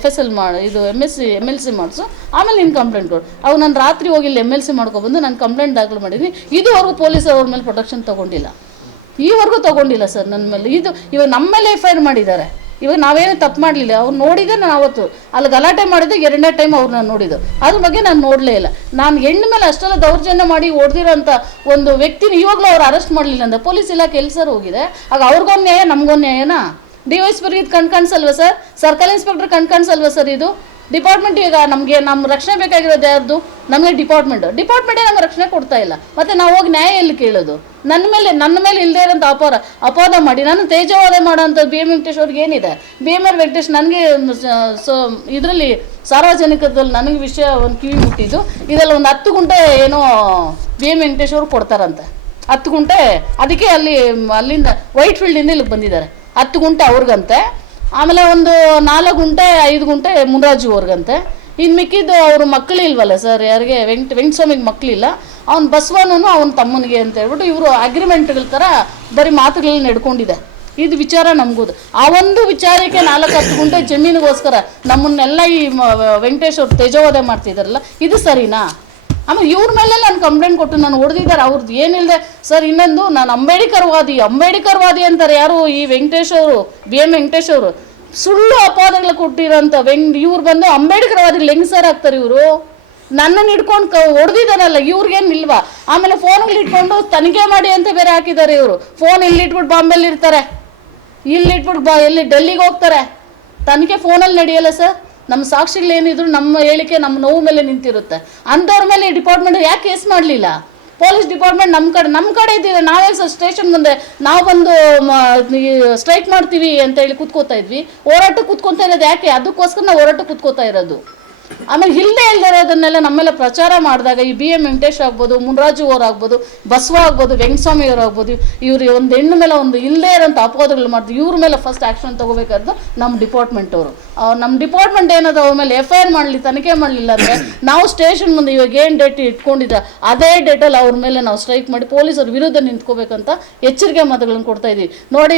FSL ಮಾಡಿ, ಇದು MLC ಮಾಡಿಸು, ಆಮೇಲೆ ನೀನು ಕಂಪ್ಲೇಂಟ್ ಕೊಡು. ಅವಾಗ ನಾನು ರಾತ್ರಿ ಹೋಗಿ ಇಲ್ಲಿ MLC ಮಾಡ್ಕೊಬಂದು ನಾನು ಕಂಪ್ಲೇಂಟ್ ದಾಖಲು ಮಾಡಿದ್ದೀನಿ. ಇದುವರೆಗೂ ಪೊಲೀಸ್ ಅವ್ರ ಮೇಲೆ ಪ್ರೊಟೆಕ್ಷನ್ ತೊಗೊಂಡಿಲ್ಲ, ಈವರೆಗೂ ತೊಗೊಂಡಿಲ್ಲ ಸರ್ ನನ್ನ ಮೇಲೆ. ಇವಾಗ ನಮ್ಮ ಮೇಲೆ FIR ಮಾಡಿದ್ದಾರೆ. ಇವಾಗ ನಾವೇನು ತಪ್ಪು ಮಾಡಲಿಲ್ಲ, ಅವ್ರು ನೋಡಿದೆ. ನಾನು ಅವತ್ತು ಅಲ್ಲಿ ಗಲಾಟೆ ಮಾಡಿದೆ, 2ನೇ ಟೈಮ್ ಅವ್ರನ್ನ ನೋಡಿದ್ದು, ಅದ್ರ ಬಗ್ಗೆ ನಾನು ನೋಡಲೇ ಇಲ್ಲ. ನಾನು ಹೆಣ್ಣು ಮೇಲೆ ಅಷ್ಟೆಲ್ಲ ದೌರ್ಜನ್ಯ ಮಾಡಿ ಹೊಡೆದಿರೋಂಥ ಒಂದು ವ್ಯಕ್ತಿನ ಇವಾಗಲೂ ಅವ್ರು ಅರೆಸ್ಟ್ ಮಾಡಲಿಲ್ಲ ಅಂತ ಪೊಲೀಸ್ ಇಲಾಖೆ ಎಲ್ಲಿ ಸರ್ ಹೋಗಿದೆ? ಆಗ ಅವ್ರಿಗೊಂದು ನ್ಯಾಯ, ನಮಗೊಂದು ನ್ಯಾಯನಾ? DYSP ಇದು ಕಣ್ಕಾಣಿಸಲ್ವ ಸರ್? ಸರ್ಕಲ್ ಇನ್ಸ್ಪೆಕ್ಟರ್ ಕಣ್ಕಾಣಿಸಲ್ವ ಸರ್? ಇದು ಡಿಪಾರ್ಟ್ಮೆಂಟ್ ಈಗ ನಮ್ಮ ರಕ್ಷಣೆ ಬೇಕಾಗಿರೋದು ಯಾರ್ದು? ನಮಗೆ ಡಿಪಾರ್ಟ್ಮೆಂಟೇ ನಮ್ಗೆ ರಕ್ಷಣೆ ಕೊಡ್ತಾ ಇಲ್ಲ. ಮತ್ತು ನಾವು ಹೋಗಿ ನ್ಯಾಯ ಎಲ್ಲಿ ಕೇಳೋದು? ನನ್ನ ಮೇಲೆ ಇಲ್ಲದೇ ಇರೋಂಥ ಅಪವಾದ ಮಾಡಿ ನಾನು ತೇಜವಾದ ಮಾಡೋಂಥ BM ವೆಂಕಟೇಶ್ ಅವ್ರಿಗೆ ಏನಿದೆ? BMR ವೆಂಕಟೇಶ್ ನನಗೆ ಇದರಲ್ಲಿ ಸಾರ್ವಜನಿಕದಲ್ಲಿ ನನಗೆ ವಿಷಯ ಒಂದು ಕಿವಿ ಮುಟ್ಟಿದ್ದು, ಇದೆಲ್ಲ ಒಂದು 10 ಗುಂಟೆ ಏನೋ BM ವೆಂಕಟೇಶ್ ಅವ್ರು ಕೊಡ್ತಾರಂತೆ. 10 ಗುಂಟೆ ಅದಕ್ಕೆ ಅಲ್ಲಿಂದ ವೈಟ್ ಫೀಲ್ಡಿಂದ ಇಲ್ಲಿಗೆ ಬಂದಿದ್ದಾರೆ. 10 ಗುಂಟೆ ಅವ್ರಿಗಂತೆ, ಆಮೇಲೆ ಒಂದು 4 ಗುಂಟೆ 5 ಗುಂಟೆ ಮುನ್ರಾಜು ಅವ್ರಿಗಂತೆ. ಇನ್ನು ಮಿಕ್ಕಿದ್ದು ಅವ್ರ ಮಕ್ಕಳಿಲ್ವಲ್ಲ ಸರ್, ಯಾರಿಗೆ ವೆಂಕಟಸ್ವಾಮಿಗೆ ಮಕ್ಕಳಿಲ್ಲ, ಅವ್ನು ಬಸವನೂ ಅವನ ತಮ್ಮನಿಗೆ ಅಂತ ಹೇಳ್ಬಿಟ್ಟು ಇವರು ಅಗ್ರಿಮೆಂಟ್ಗಳ ಥರ ಬರೀ ಮಾತುಗಳನ್ನ ನಡ್ಕೊಂಡಿದೆ. ಇದು ವಿಚಾರ ನಮಗೂ ಆ ಒಂದು ವಿಚಾರಕ್ಕೆ 4-10 ಗುಂಟೆ ಜಮೀನಿಗೋಸ್ಕರ ನಮ್ಮನ್ನೆಲ್ಲ ಈ ವೆಂಕಟೇಶ್ ಅವ್ರು ತೇಜೋವಧೆ ಮಾಡ್ತಿದ್ದಾರಲ್ಲ, ಇದು ಸರಿನಾ? ಆಮೇಲೆ ಇವ್ರ ಮೇಲೆ ನಾನು ಕಂಪ್ಲೇಂಟ್ ಕೊಟ್ಟು ನಾನು ಹೊಡೆದಿದ್ದಾರೆ. ಅವ್ರದ್ದು ಏನಿಲ್ಲದೆ ಸರ್. ಇನ್ನೊಂದು, ನಾನು ಅಂಬೇಡ್ಕರ್ವಾದಿ ಅಂತಾರೆ ಯಾರು ಈ ವೆಂಕಟೇಶ್ ಅವರು, BM ವೆಂಕಟೇಶ್ ಅವರು. ಸುಳ್ಳು ಅಪವಾದಗಳು ಕೊಟ್ಟಿರೋಂಥ ಇವ್ರು ಬಂದು ಅಂಬೇಡ್ಕರ್ವಾದಿಗಳು ಹೆಂಗೆ ಸರ್ ಆಗ್ತಾರೆ ಇವರು? ನನ್ನನ್ನು ಹಿಡ್ಕೊಂಡು ಹೊಡೆದಿದ್ದಾರಲ್ಲ, ಇವ್ರಿಗೇನು ಇಲ್ವಾ? ಆಮೇಲೆ ಫೋನ್ಗಳು ಇಟ್ಕೊಂಡು ತನಿಖೆ ಮಾಡಿ ಅಂತ ಬೇರೆ ಹಾಕಿದ್ದಾರೆ ಇವರು. ಫೋನ್ ಇಲ್ಲಿ ಇಟ್ಬಿಟ್ಟು ಬಾಂಬೆಲ್ಲಿ ಇರ್ತಾರೆ, ಇಲ್ಲಿ ಇಟ್ಬಿಟ್ಟು ಎಲ್ಲಿ ಡೆಲ್ಲಿಗೆ ಹೋಗ್ತಾರೆ. ತನಿಖೆ ಫೋನಲ್ಲಿ ನಡೆಯಲ್ಲ ಸರ್. ನಮ್ಮ ಸಾಕ್ಷಿಗಳೇನಿದ್ರು ನಮ್ಮ ಹೇಳಿಕೆ ನಮ್ಮ ನೋವು ಮೇಲೆ ನಿಂತಿರುತ್ತೆ. ಅಂಥವ್ರ ಮೇಲೆ ಡಿಪಾರ್ಟ್ಮೆಂಟ್ ಯಾಕೆ ಕೇಸ್ ಮಾಡಲಿಲ್ಲ? ಪೊಲೀಸ್ ಡಿಪಾರ್ಟ್ಮೆಂಟ್ ನಮ್ಮ ಕಡೆ ಇದ್ದಿದೆ. ನಾವೇ ಸರ್ ಸ್ಟೇಷನ್ ಮುಂದೆ ನಾವು ಬಂದು ಸ್ಟ್ರೈಕ್ ಮಾಡ್ತೀವಿ ಅಂತ ಹೇಳಿ ಕೂತ್ಕೋತಾ ಇದ್ವಿ. ಹೋರಾಟಕ್ಕೆ ಕೂತ್ಕೊತಾ ಇರೋದು ಯಾಕೆ? ಅದಕ್ಕೋಸ್ಕರ ನಾವು ಹೋರಾಟಕ್ಕೆ ಕೂತ್ಕೋತಾ ಇರೋದು. ಆಮೇಲೆ ಇಲ್ಲದೆ ಇರೋದನ್ನೆಲ್ಲ ನಮ್ಮೆಲ್ಲ ಪ್ರಚಾರ ಮಾಡಿದಾಗ ಈ BM ವೆಂಕಟೇಶ್ ಆಗ್ಬೋದು, ಮುನ್ರಾಜು ಅವ್ರು ಆಗ್ಬೋದು, ಬಸವ ಆಗ್ಬೋದು, ವೆಂಕಟಸ್ವಾಮಿ ಅವ್ರು ಆಗ್ಬೋದು, ಇವ್ರು ಒಂದು ಹೆಣ್ಣು ಮೇಲೆ ಒಂದು ಇಲ್ಲದೇ ಇರೋಂಥ ಅಪವಾದಗಳು ಮಾಡಿದ್ರು. ಇವ್ರ ಮೇಲೆ ಫಸ್ಟ್ ಆ್ಯಕ್ಷನ್ ತೊಗೋಬೇಕಾದ್ದು ನಮ್ಮ ಡಿಪಾರ್ಟ್ಮೆಂಟ್ ಅವರು. ನಮ್ಮ ಡಿಪಾರ್ಟ್ಮೆಂಟ್ ಏನಾದ್ರು ಅವ್ರ ಮೇಲೆ FIR ಮಾಡಲಿ, ತನಿಖೆ ಮಾಡಲಿಲ್ಲ ಅಂದರೆ ನಾವು ಸ್ಟೇಷನ್ ಮುಂದೆ ಇವಾಗ ಏನು ಡೇಟ್ ಇಟ್ಕೊಂಡಿದ್ದ ಅದೇ ಡೇಟಲ್ಲಿ ಅವ್ರ ಮೇಲೆ ನಾವು ಸ್ಟ್ರೈಕ್ ಮಾಡಿ ಪೊಲೀಸರ ವಿರುದ್ಧ ನಿಂತ್ಕೋಬೇಕಂತ ಎಚ್ಚರಿಕೆ ಮಾತುಗಳನ್ನು ಕೊಡ್ತಾ ಇದ್ವಿ. ನೋಡಿ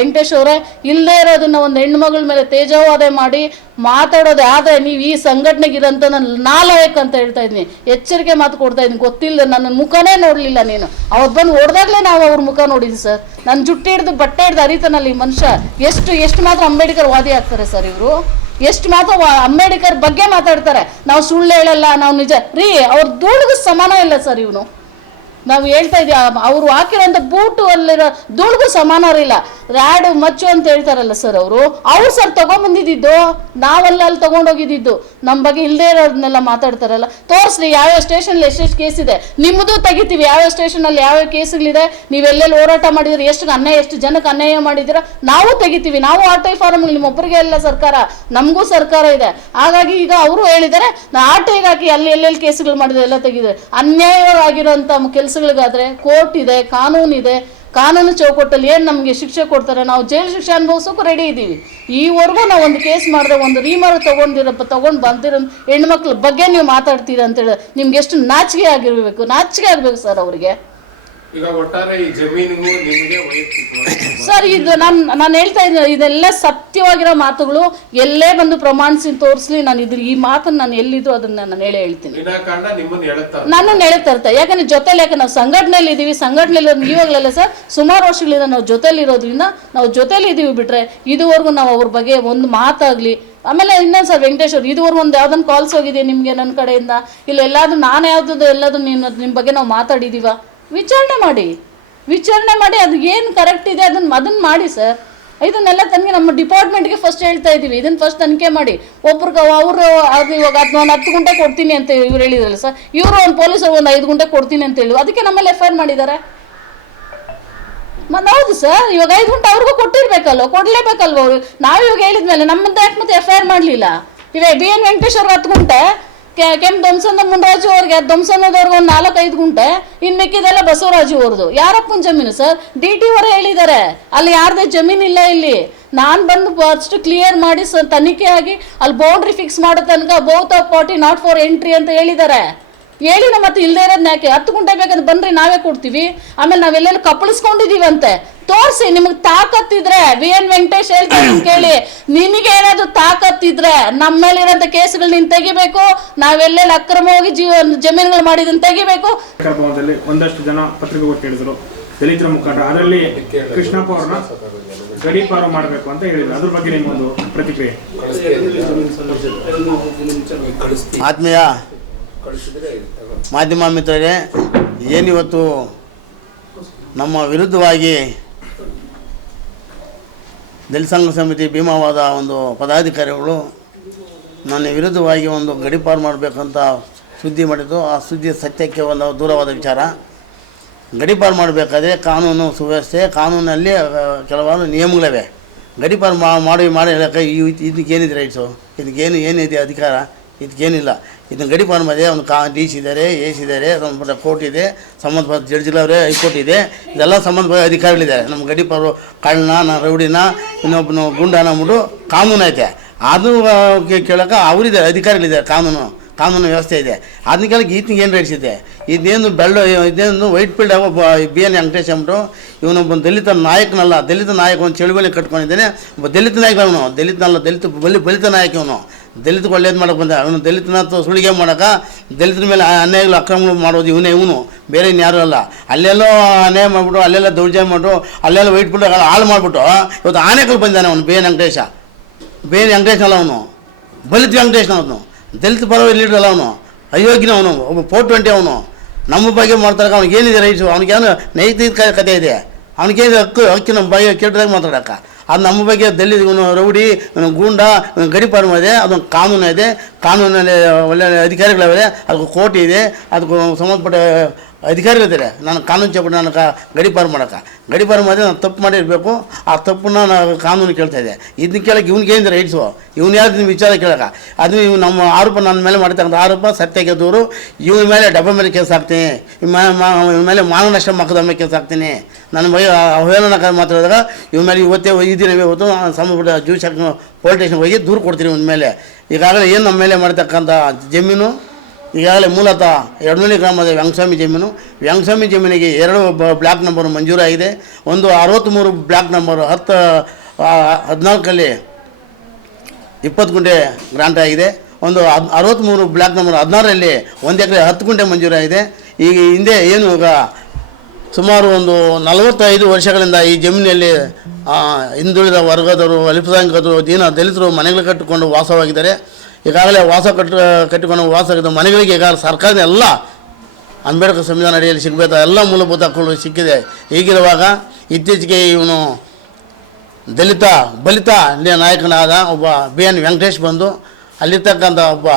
ವೆಂಕಟೇಶ್ ಅವರೇ, ಇಲ್ಲದೇ ಇರೋದನ್ನ ಒಂದು ಹೆಣ್ಮಗಳ ಮೇಲೆ ತೇಜೋವಾದೆ ಮಾಡಿ ಮಾತಾಡೋದು ಆದರೆ ನೀವು ಈ ಸಂಘಟನೆಗಿರಂತ ನಾನು ನಾಲಾಯಕ್ ಅಂತ ಹೇಳ್ತಾ ಇದ್ದೀನಿ. ಎಚ್ಚರಿಕೆ ಮಾತು ಕೊಡ್ತಾ ಇದ್ದೀನಿ. ಗೊತ್ತಿಲ್ಲ, ನನ್ನ ಮುಖನೇ ನೋಡಲಿಲ್ಲ ನೀನು. ಅವತ್ತು ಬಂದು ಹೊಡೆದಾಗಲೇ ನಾವು ಅವ್ರ ಮುಖ ನೋಡಿದ್ವಿ ಸರ್. ನನ್ನ ಜುಟ್ಟು ಹಿಡ್ದು ಬಟ್ಟೆ ಹಿಡ್ದು ಅರಿತಾನಲ್ಲಿ ಮನುಷ್ಯ ಎಷ್ಟು ಮಾತ್ರ ಅಂಬೇಡ್ಕರ್ ವಾದಿ ಆಗ್ತಾರೆ ಸರ್ ಇವರು. ಎಷ್ಟು ಮಾತ್ರ ಅಂಬೇಡ್ಕರ್ ಬಗ್ಗೆ ಮಾತಾಡ್ತಾರೆ. ನಾವು ಸುಳ್ಳು ಹೇಳಲ್ಲ, ನಾವು ನಿಜ ರೀ. ಅವ್ರ ಧೂಳಿಗೂ ಸಮಾನ ಇಲ್ಲ ಸರ್ ಇವನು. ನಾವು ಹೇಳ್ತಾ ಇದ್ದೀವಿ, ಅವರು ಹಾಕಿರೋಂಥ ಬೂಟು ಅಲ್ಲಿರೋ ಧೂಳಿಗೂ ಸಮಾನ ಇಲ್ಲ. ರ್ಯಾಡು ಮಚ್ಚು ಅಂತ ಹೇಳ್ತಾರಲ್ಲ ಸರ್ ಅವರು ಸರ್ ತೊಗೊಂಬಂದಿದ್ದು. ನಾವೆಲ್ಲ ಅಲ್ಲಿ ತೊಗೊಂಡೋಗಿದ್ದು ನಮ್ಮ ಬಗ್ಗೆ ಇಲ್ಲದೇ ಇರೋದನ್ನೆಲ್ಲ ಮಾತಾಡ್ತಾರಲ್ಲ. ತೋರಿಸ್ಲಿ ಯಾವ್ಯಾವ ಸ್ಟೇಷನಲ್ಲಿ ಎಷ್ಟೆಷ್ಟು ಕೇಸ್ ಇದೆ, ನಿಮ್ಮದು ತೆಗಿತೀವಿ. ಯಾವ್ಯಾವ ಸ್ಟೇಷನಲ್ಲಿ ಯಾವ್ಯಾವ ಕೇಸ್ಗಳಿದೆ, ನೀವೆಲ್ಲೆಲ್ಲಿ ಹೋರಾಟ ಮಾಡಿದ್ರೆ, ಎಷ್ಟು ಜನಕ್ಕೆ ಅನ್ಯಾಯ ಮಾಡಿದ್ದೀರಾ ನಾವು ತೆಗಿತೀವಿ. ನಾವು RTI ಫಾರಮ್ಗಳು ನಿಮ್ಮೊಬ್ಬರಿಗೆ ಎಲ್ಲ ಸರ್ಕಾರ, ನಮಗೂ ಸರ್ಕಾರ ಇದೆ. ಹಾಗಾಗಿ ಈಗ ಅವರು ಹೇಳಿದ್ದಾರೆ RTIಗೆ ಹಾಕಿ ಎಲ್ಲೆಲ್ಲಿ ಕೇಸುಗಳು ಮಾಡಿದ್ರೆ ಎಲ್ಲ ತೆಗಿದ್ರೆ. ಅನ್ಯಾಯವಾಗಿರೋಂಥ ಕೆಲಸಗಳಿಗಾದರೆ ಕೋರ್ಟ್ ಇದೆ, ಕಾನೂನಿದೆ, ಕಾನೂನು ಚೌಕಟ್ಟಲ್ಲಿ ಏನು ನಮಗೆ ಶಿಕ್ಷೆ ಕೊಡ್ತಾರೆ, ನಾವು ಜೈಲು ಶಿಕ್ಷೆ ಅನುಭವಿಸೋಕ್ಕೂ ರೆಡಿ ಇದ್ದೀವಿ. ಈವರೆಗೂ ನಾವು ಒಂದು ಕೇಸ್ ಮಾಡಿದ್ರೆ ಒಂದು ರೀಮರ್ ತೊಗೊಂಡು ಬಂದಿರೋ ಹೆಣ್ಮಕ್ಳ ಬಗ್ಗೆ ನೀವು ಮಾತಾಡ್ತೀರಾ ಅಂತೇಳಿ ನಿಮ್ಗೆ ಎಷ್ಟು ನಾಚಿಕೆ ಆಗಬೇಕು ಸರ್ ಅವರಿಗೆ. ಈಗ ಒಟ್ಟಾರೆ ಈ ಜಮೀನಿಗೂ ನಿಮಗೆ ಸರ್ ಇದು ನಾನು ಹೇಳ್ತಾ ಇದ್ದೀನಿ, ಇದೆಲ್ಲ ಸತ್ಯವಾಗಿರೋ ಮಾತುಗಳು. ಎಲ್ಲೇ ಬಂದು ಪ್ರಮಾಣಿಸಿ ತೋರಿಸ್ಲಿ, ನಾನು ಈ ಮಾತನ್ನು ನಾನು ಎಲ್ಲಿದ್ರು ಅದನ್ನ ನಾನು ಹೇಳ್ತೀನಿ. ನನ್ನನ್ನು ಹೇಳುತ್ತಾ ಯಾಕಂದ್ರೆ ಯಾಕೆ ನಾವು ಸಂಘಟನೆಯಲ್ಲಿ ಇದ್ದೀವಿ. ಸಂಘಟನೆಯಲ್ಲಿ ಇವಾಗಲೆಲ್ಲ ಸರ್ ಸುಮಾರು ವರ್ಷಗಳಿಂದ ನಾವು ಜೊತೆಲಿರೋದ್ರಿಂದ ನಾವು ಜೊತೆಲಿ ಇದ್ದೀವಿ. ಬಿಟ್ರೆ ಇದುವರೆಗೂ ನಾವು ಅವ್ರ ಬಗ್ಗೆ ಒಂದು ಮಾತಾಗಲಿ. ಆಮೇಲೆ ಇನ್ನೊಂದು ಸರ್ ವೆಂಕಟೇಶ್ ಅವ್ರು ಇದುವರೆಗೂ ಒಂದು ಯಾವ್ದೊಂದು ಕಾಲ್ಸ್ ಹೋಗಿದೆ ನಿಮಗೆ ನನ್ನ ಕಡೆಯಿಂದ, ಇಲ್ಲ ಎಲ್ಲಾದ್ರೂ ನಾನು ಎಲ್ಲಾದ್ರೂ ನಿಮ್ಮ ಬಗ್ಗೆ ನಾವು ಮಾತಾಡಿದೀವ? ವಿಚಾರಣೆ ಮಾಡಿ ಅದು ಏನು ಕರೆಕ್ಟ್ ಇದೆ ಅದನ್ನು ಮಾಡಿ ಸರ್. ಇದನ್ನೆಲ್ಲ ತನಗೆ ನಮ್ಮ ಡಿಪಾರ್ಟ್ಮೆಂಟ್ಗೆ ಫಸ್ಟ್ ಹೇಳ್ತಾ ಇದ್ದೀವಿ, ಇದನ್ನು ಫಸ್ಟ್ ತನಿಖೆ ಮಾಡಿ. ಒಬ್ರಿಗೆ ಅವರು ಅದು ಇವಾಗ ಒಂದು 10 ಗಂಟೆ ಕೊಡ್ತೀನಿ ಅಂತ ಇವ್ರು ಹೇಳಿದ್ರಲ್ಲ ಸರ್, ಇವರು ಒಂದು ಪೊಲೀಸರು ಒಂದು 5 ಗಂಟೆ ಕೊಡ್ತೀನಿ ಅಂತ ಹೇಳಿ ಅದಕ್ಕೆ ನಮ್ಮಲ್ಲಿ FIR ಮಾಡಿದ್ದಾರೆ. ಹೌದು ಸರ್, ಇವಾಗ 5 ಗಂಟೆ ಅವ್ರಿಗೂ ಕೊಡಲೇಬೇಕಲ್ವ ಅವರು. ನಾವು ಇವಾಗ ಹೇಳಿದ್ಮೇಲೆ ನಮ್ಮಂತ ಯಾಕೆ ಮತ್ತೆ FIR ಮಾಡಲಿಲ್ಲ? ಇವಾಗ BN ವೆಂಕಟೇಶ್ ಅವ್ರಿಗೆ 10 ಗಂಟೆ, ಕೆಂಪು ಧ್ವಂಸಂದ ಮುನ್ರಾಜು ಅವ್ರಿಗೆ ಧ್ವಂಸಂದವ್ರಿಗೆ ಒಂದು 4-5 ಗಂಟೆ, ಇನ್ನು ಮಿಕ್ಕಿದೆಲ್ಲ ಬಸವರಾಜು ಅವ್ರದ್ದು. ಯಾರಪ್ಪನ ಜಮೀನು ಸರ್? DT ಅವರೇ ಹೇಳಿದ್ದಾರೆ ಅಲ್ಲಿ ಯಾರ್ದೇ ಜಮೀನು ಇಲ್ಲ. ಇಲ್ಲಿ ನಾನು ಬಂದು ಫಸ್ಟ್ ಕ್ಲಿಯರ್ ಮಾಡಿ ತನಿಖೆ ಆಗಿ ಅಲ್ಲಿ ಬೌಂಡ್ರಿ ಫಿಕ್ಸ್ ಮಾಡೋ ತನಕ both of party not for entry ಅಂತ ಹೇಳಿದ್ದಾರೆ. ಹೇಳಿನ ಮತ್ತೆ ಇಲ್ಲದೆ ಇರೋದನ್ನ ಯಾಕೆ? 10 ಗಂಟೆ ಬೇಕಂದ್ರೆ ಬನ್ರಿ, ನಾವೇ ಕೊಡ್ತೀವಿ. ಆಮೇಲೆ ನಾವೆಲ್ಲೆಲ್ಲ ಕಪ್ಪಳಿಸ್ಕೊಂಡಿದೀವಂತೆ ತೋರಿಸಿ. ನಿಮಗೆ ತಾಕತ್ತಿದ್ರೆ BN ವೆಂಕಟೇಶ್ ಹೇಳ್ತಾರೆ ಕೇಳಿ, ನಿನಗೆ ಏನಾದ್ರು ತಾಕತ್ತಿದ್ರೆ ನಮ್ಮ ಮೇಲಿರೋಂಥ ಕೇಸ್ಗಳು ನೀನು ತೆಗಿಬೇಕು. ನಾವೆಲ್ಲೆಲ್ಲ ಅಕ್ರಮವಾಗಿ ಜಮೀನುಗಳು ಮಾಡಿದನ್ನು ತೆಗಿಬೇಕು. ಭವನದಲ್ಲಿ ಒಂದಷ್ಟು ಜನ ಪತ್ರಿಕಾಗೋಷ್ಠಿ ಹೇಳಿದ್ರು, ದಲಿತರ ಮುಖಂಡ, ಅದರಲ್ಲಿ ಕೃಷ್ಣಪ್ಪ ಅವ್ರನ್ನ ಗಡೀಪಾರು ಮಾಡಬೇಕು ಅಂತ ಹೇಳಿದ್ರು. ಅದ್ರ ಬಗ್ಗೆ ನಿಮ್ಮೊಂದು ಪ್ರತಿಕ್ರಿಯೆ. ಆತ್ಮೀಯ ಮಾಧ್ಯಮ ಮಿತ್ರರೇ, ಏನಿವತ್ತು ನಮ್ಮ ವಿರುದ್ಧವಾಗಿ ದಲಿತ ಸಂಘ ಸಮಿತಿ ಭೀಮಾವಾದ ಒಂದು ಪದಾಧಿಕಾರಿಗಳು ನನ್ನ ವಿರುದ್ಧವಾಗಿ ಒಂದು ಗಡೀಪಾರು ಮಾಡಬೇಕಂತ ಸುದ್ದಿ ಮಾಡಿದ್ದು. ಆ ಸುದ್ದಿ ಸತ್ಯಕ್ಕೆ ಒಂದು ದೂರವಾದ ವಿಚಾರ. ಗಡೀಪಾರು ಮಾಡಬೇಕಾದ್ರೆ ಕಾನೂನು ಸುವ್ಯವಸ್ಥೆ, ಕಾನೂನಲ್ಲಿ ಕೆಲವಾರು ನಿಯಮಗಳಿವೆ. ಗಡೀಪಾರು ಮಾಡಿ ಹೇಳಕ್ಕೆ ಇದಕ್ಕೇನಿದೆ ರೈಟ್ಸು, ಏನಿದೆ ಅಧಿಕಾರ? ಇದಕ್ಕೇನಿಲ್ಲ. ಇದನ್ನು ಗಡೀಪಾರು ಮಾಡಿದೆ ಒಂದು DC ಇದ್ದಾರೆ, AC ಇದ್ದಾರೆ, ಸಂಬಂಧಪಟ್ಟ ಕೋರ್ಟ್ ಇದೆ, ಸಂಬಂಧಪಟ್ಟ ಜಡ್ಜ್ಗಳವರೇ, ಹೈಕೋರ್ಟ್ ಇದೆ, ಇದೆಲ್ಲ ಸಂಬಂಧಪಟ್ಟ ಅಧಿಕಾರಿಗಳಿದ್ದಾರೆ. ನಮ್ಮ ಗಡೀಪಾರು ಕಳ್ಳನ, ರೌಡಿನ, ಇನ್ನೊಬ್ಬನು ಗುಂಡನ ಅಂದ್ಬಿಟ್ಟು ಕಾನೂನು ಐತೆ. ಅದು ಕೇಳೋಕೆ ಅವರಿದ್ದಾರೆ, ಅಧಿಕಾರಿಗಳಿದ್ದಾರೆ. ಕಾನೂನು ವ್ಯವಸ್ಥೆ ಇದೆ. ಅದನ್ನ ಕೇಳಕ್ಕೆ ಈತನಿಗೆ ಏನು ರೈಟ್ಸ್ ಇದೆ? ಇದೇನು ವೈಟ್ ಫೀಲ್ಡ್ BN ವೆಂಕಟೇಶ್ ಅಂದ್ಬಿಟ್ಟು ಇವನೊಬ್ಬ ದಲಿತ ನಾಯಕನಲ್ಲ. ದಲಿತ ನಾಯಕ ಒಂದು ಚಳುವಳಿ ಕಟ್ಕೊಂಡಿದ್ದಾನೆ. ಒಬ್ಬ ದಲಿತ ನಾಯಕ ಅವನು, ಬಲಿತ ನಾಯಕ ಅವನು. ದಲಿತಕ್ಕೆ ಒಳ್ಳೇದು ಮಾಡೋಕೆ ಬಂದ ಅವನು. ದಲಿತನ ಸುಳಿಗೆ ಮಾಡೋಕೆ, ದಲಿತರ ಮೇಲೆ ಅನ್ಯಾಯಗಳು ಅಕ್ರಮಗಳು ಮಾಡೋದು ಇವನು, ಬೇರೆ ಇನ್ಯಾರು ಅಲ್ಲ. ಅಲ್ಲೆಲ್ಲೋ ಅನ್ಯಾಯ ಮಾಡಿಬಿಟ್ಟು, ಅಲ್ಲೆಲ್ಲ ದೌರ್ಜನ್ಯ ಮಾಡಿಬಿಟ್ಟು, ಅಲ್ಲೆಲ್ಲ ವೈಟ್ ಫೀಲ್ಡ್ ಹಾಳು ಮಾಡಿಬಿಟ್ಟು ಇವತ್ತು ಆನೆಗಳು ಬಂದಾನೆ ಅವನು. BN ವೆಂಕಟೇಶ್ ಅಲ್ಲ ಅವನು, ಬಲಿತ ವೆಂಕಟೇಶ್ ಅವನು. ದಲಿತ ಪರವಾಗಿ ಲೀಡರ್ ಅಲ್ಲ ಅವನು, ಅಯೋಗ್ಯನ ಅವನು, ಒಬ್ಬ 420 ಅವನು. ನಮ್ಮ ಬಗ್ಗೆ ಮಾಡ್ತಾರೆ. ಅವ್ನಿಗೆ ಏನಿದೆ ರೈಟ್ಸು? ಅವ್ನಿಗೇನು ನೈತಿಕ ಕಥೆ ಇದೆ? ಅವ್ನಿಗೇನು ಹಕ್ಕು ನಮ್ಮ ಬಗ್ಗೆ ಕೆಟ್ಟದಾಗ ಮಾತಾಡೋಕೆ? ಅದು ನಮ್ಮ ಬಗ್ಗೆ ಇವನು ರೌಡಿ, ಗೂಂಡ, ಗಡೀಪಾರು ಮಾಡಿದೆ. ಅದೊಂದು ಕಾನೂನು ಇದೆ. ಕಾನೂನಲ್ಲಿ ಒಳ್ಳೆ ಅಧಿಕಾರಿಗಳಿವೆ, ಅದಕ್ಕೆ ಕೋರ್ಟ್ ಇದೆ, ಅದಕ್ಕೆ ಸಂಬಂಧಪಟ್ಟ ಅಧಿಕಾರಿಗಳಿದ್ದಾರೆ. ನಾನು ಕಾನೂನು ಚೌಕಟ್ಟು ನಾನು ಗಡೀಪಾರು ಮಾಡಿದ್ರೆ ನಾನು ತಪ್ಪು ಮಾಡಿರಬೇಕು. ಆ ತಪ್ಪನ್ನ ನಾನು ಕಾನೂನು ಕೇಳ್ತಾಯಿದ್ದೆ. ಇದನ್ನ ಕೇಳೋಕ್ಕೆ ಇವ್ನಿಗೇನಿದೆ ರೈಟ್ಸು? ಇವ್ನು ಯಾವ್ದು ವಿಚಾರ ಕೇಳೋಕೆ? ಅದು ಇವು ನಮ್ಮ ಆರೋಪ ನನ್ನ ಮೇಲೆ ಮಾಡ್ತಕ್ಕಂಥ ಆರೋಪ ಸತ್ಯಕ್ಕೆ ದೂರು. ಇವನ ಮೇಲೆ ಡಬ್ಬ ಮೇಲೆ ಕೇಸ್ ಹಾಕ್ತೀನಿ, ಇವನ ಮೇಲೆ ಮಾನನಷ್ಟ ಮೊಕದ್ದಮೆ ಕೇಸ್ ಹಾಕ್ತೀನಿ. ನನ್ನ ಬಗ್ಗೆ ಅವಹೇಳನ ಮಾತಾಡಿದಾಗ ಇವನ ಮೇಲೆ ಇವತ್ತು ಸಂಬಂಧಪಟ್ಟ ಜ್ಯೂಸ್ ಪೊಲೀಸ್ ಸ್ಟೇಷನ್ಗೆ ಹೋಗಿ ದೂರು ಕೊಡ್ತೀನಿ ಇವನ ಮೇಲೆ. ಈಗಾಗಲೇ ಏನು ನಮ್ಮ ಮೇಲೆ ಮಾಡ್ತಕ್ಕಂಥ ಜಮೀನು ಈಗಾಗಲೇ ಮೂಲತಃ ಯಡನಹಳ್ಳಿ ಗ್ರಾಮದ ವ್ಯಾಂಗಸ್ವಾಮಿ ಜಮೀನಿಗೆ 2 ಬ್ಲಾಕ್ ನಂಬರ್ ಮಂಜೂರಾಗಿದೆ. ಒಂದು 63 ಬ್ಲಾಕ್ ನಂಬರ್ 14 20 ಗುಂಟೆ ಗ್ರಾಂಟ್ ಆಗಿದೆ. ಒಂದು 63 ಬ್ಲಾಕ್ ನಂಬರ್ 16 1 ಎಕರೆ 10 ಗುಂಟೆ ಮಂಜೂರಾಗಿದೆ. ಈಗ ಹಿಂದೆ ಏನು ಈಗ ಸುಮಾರು ಒಂದು 45 ವರ್ಷಗಳಿಂದ ಈ ಜಮೀನಲ್ಲಿ ಹಿಂದುಳಿದ ವರ್ಗದವರು, ಅಲ್ಪಸಂಖ್ಯಾತರು, ದಲಿತರು ಮನೆಗಳು ಕಟ್ಟಿಕೊಂಡು ವಾಸವಾಗಿದ್ದಾರೆ. ಈಗಾಗಲೇ ಕಟ್ಟಿಕೊಂಡು ವಾಸವಿದ್ದ ಮನೆಗಳಿಗೆ ಈಗಾಗಲೇ ಸರ್ಕಾರದ ಎಲ್ಲ ಅಂಬೇಡ್ಕರ್ ಸಂವಿಧಾನ ಅಡಿಯಲ್ಲಿ ಸಿಗಬೇಕು ಎಲ್ಲ ಮೂಲಭೂತ ಹಕ್ಕುಗಳು ಸಿಕ್ಕಿದೆ. ಹೀಗಿರುವಾಗ ಇತ್ತೀಚೆಗೆ ಇವನು ಬಲಿತ ನಾಯಕನಾದ ಒಬ್ಬ BN ವೆಂಕಟೇಶ್ ಬಂದು ಅಲ್ಲಿರ್ತಕ್ಕಂಥ ಒಬ್ಬ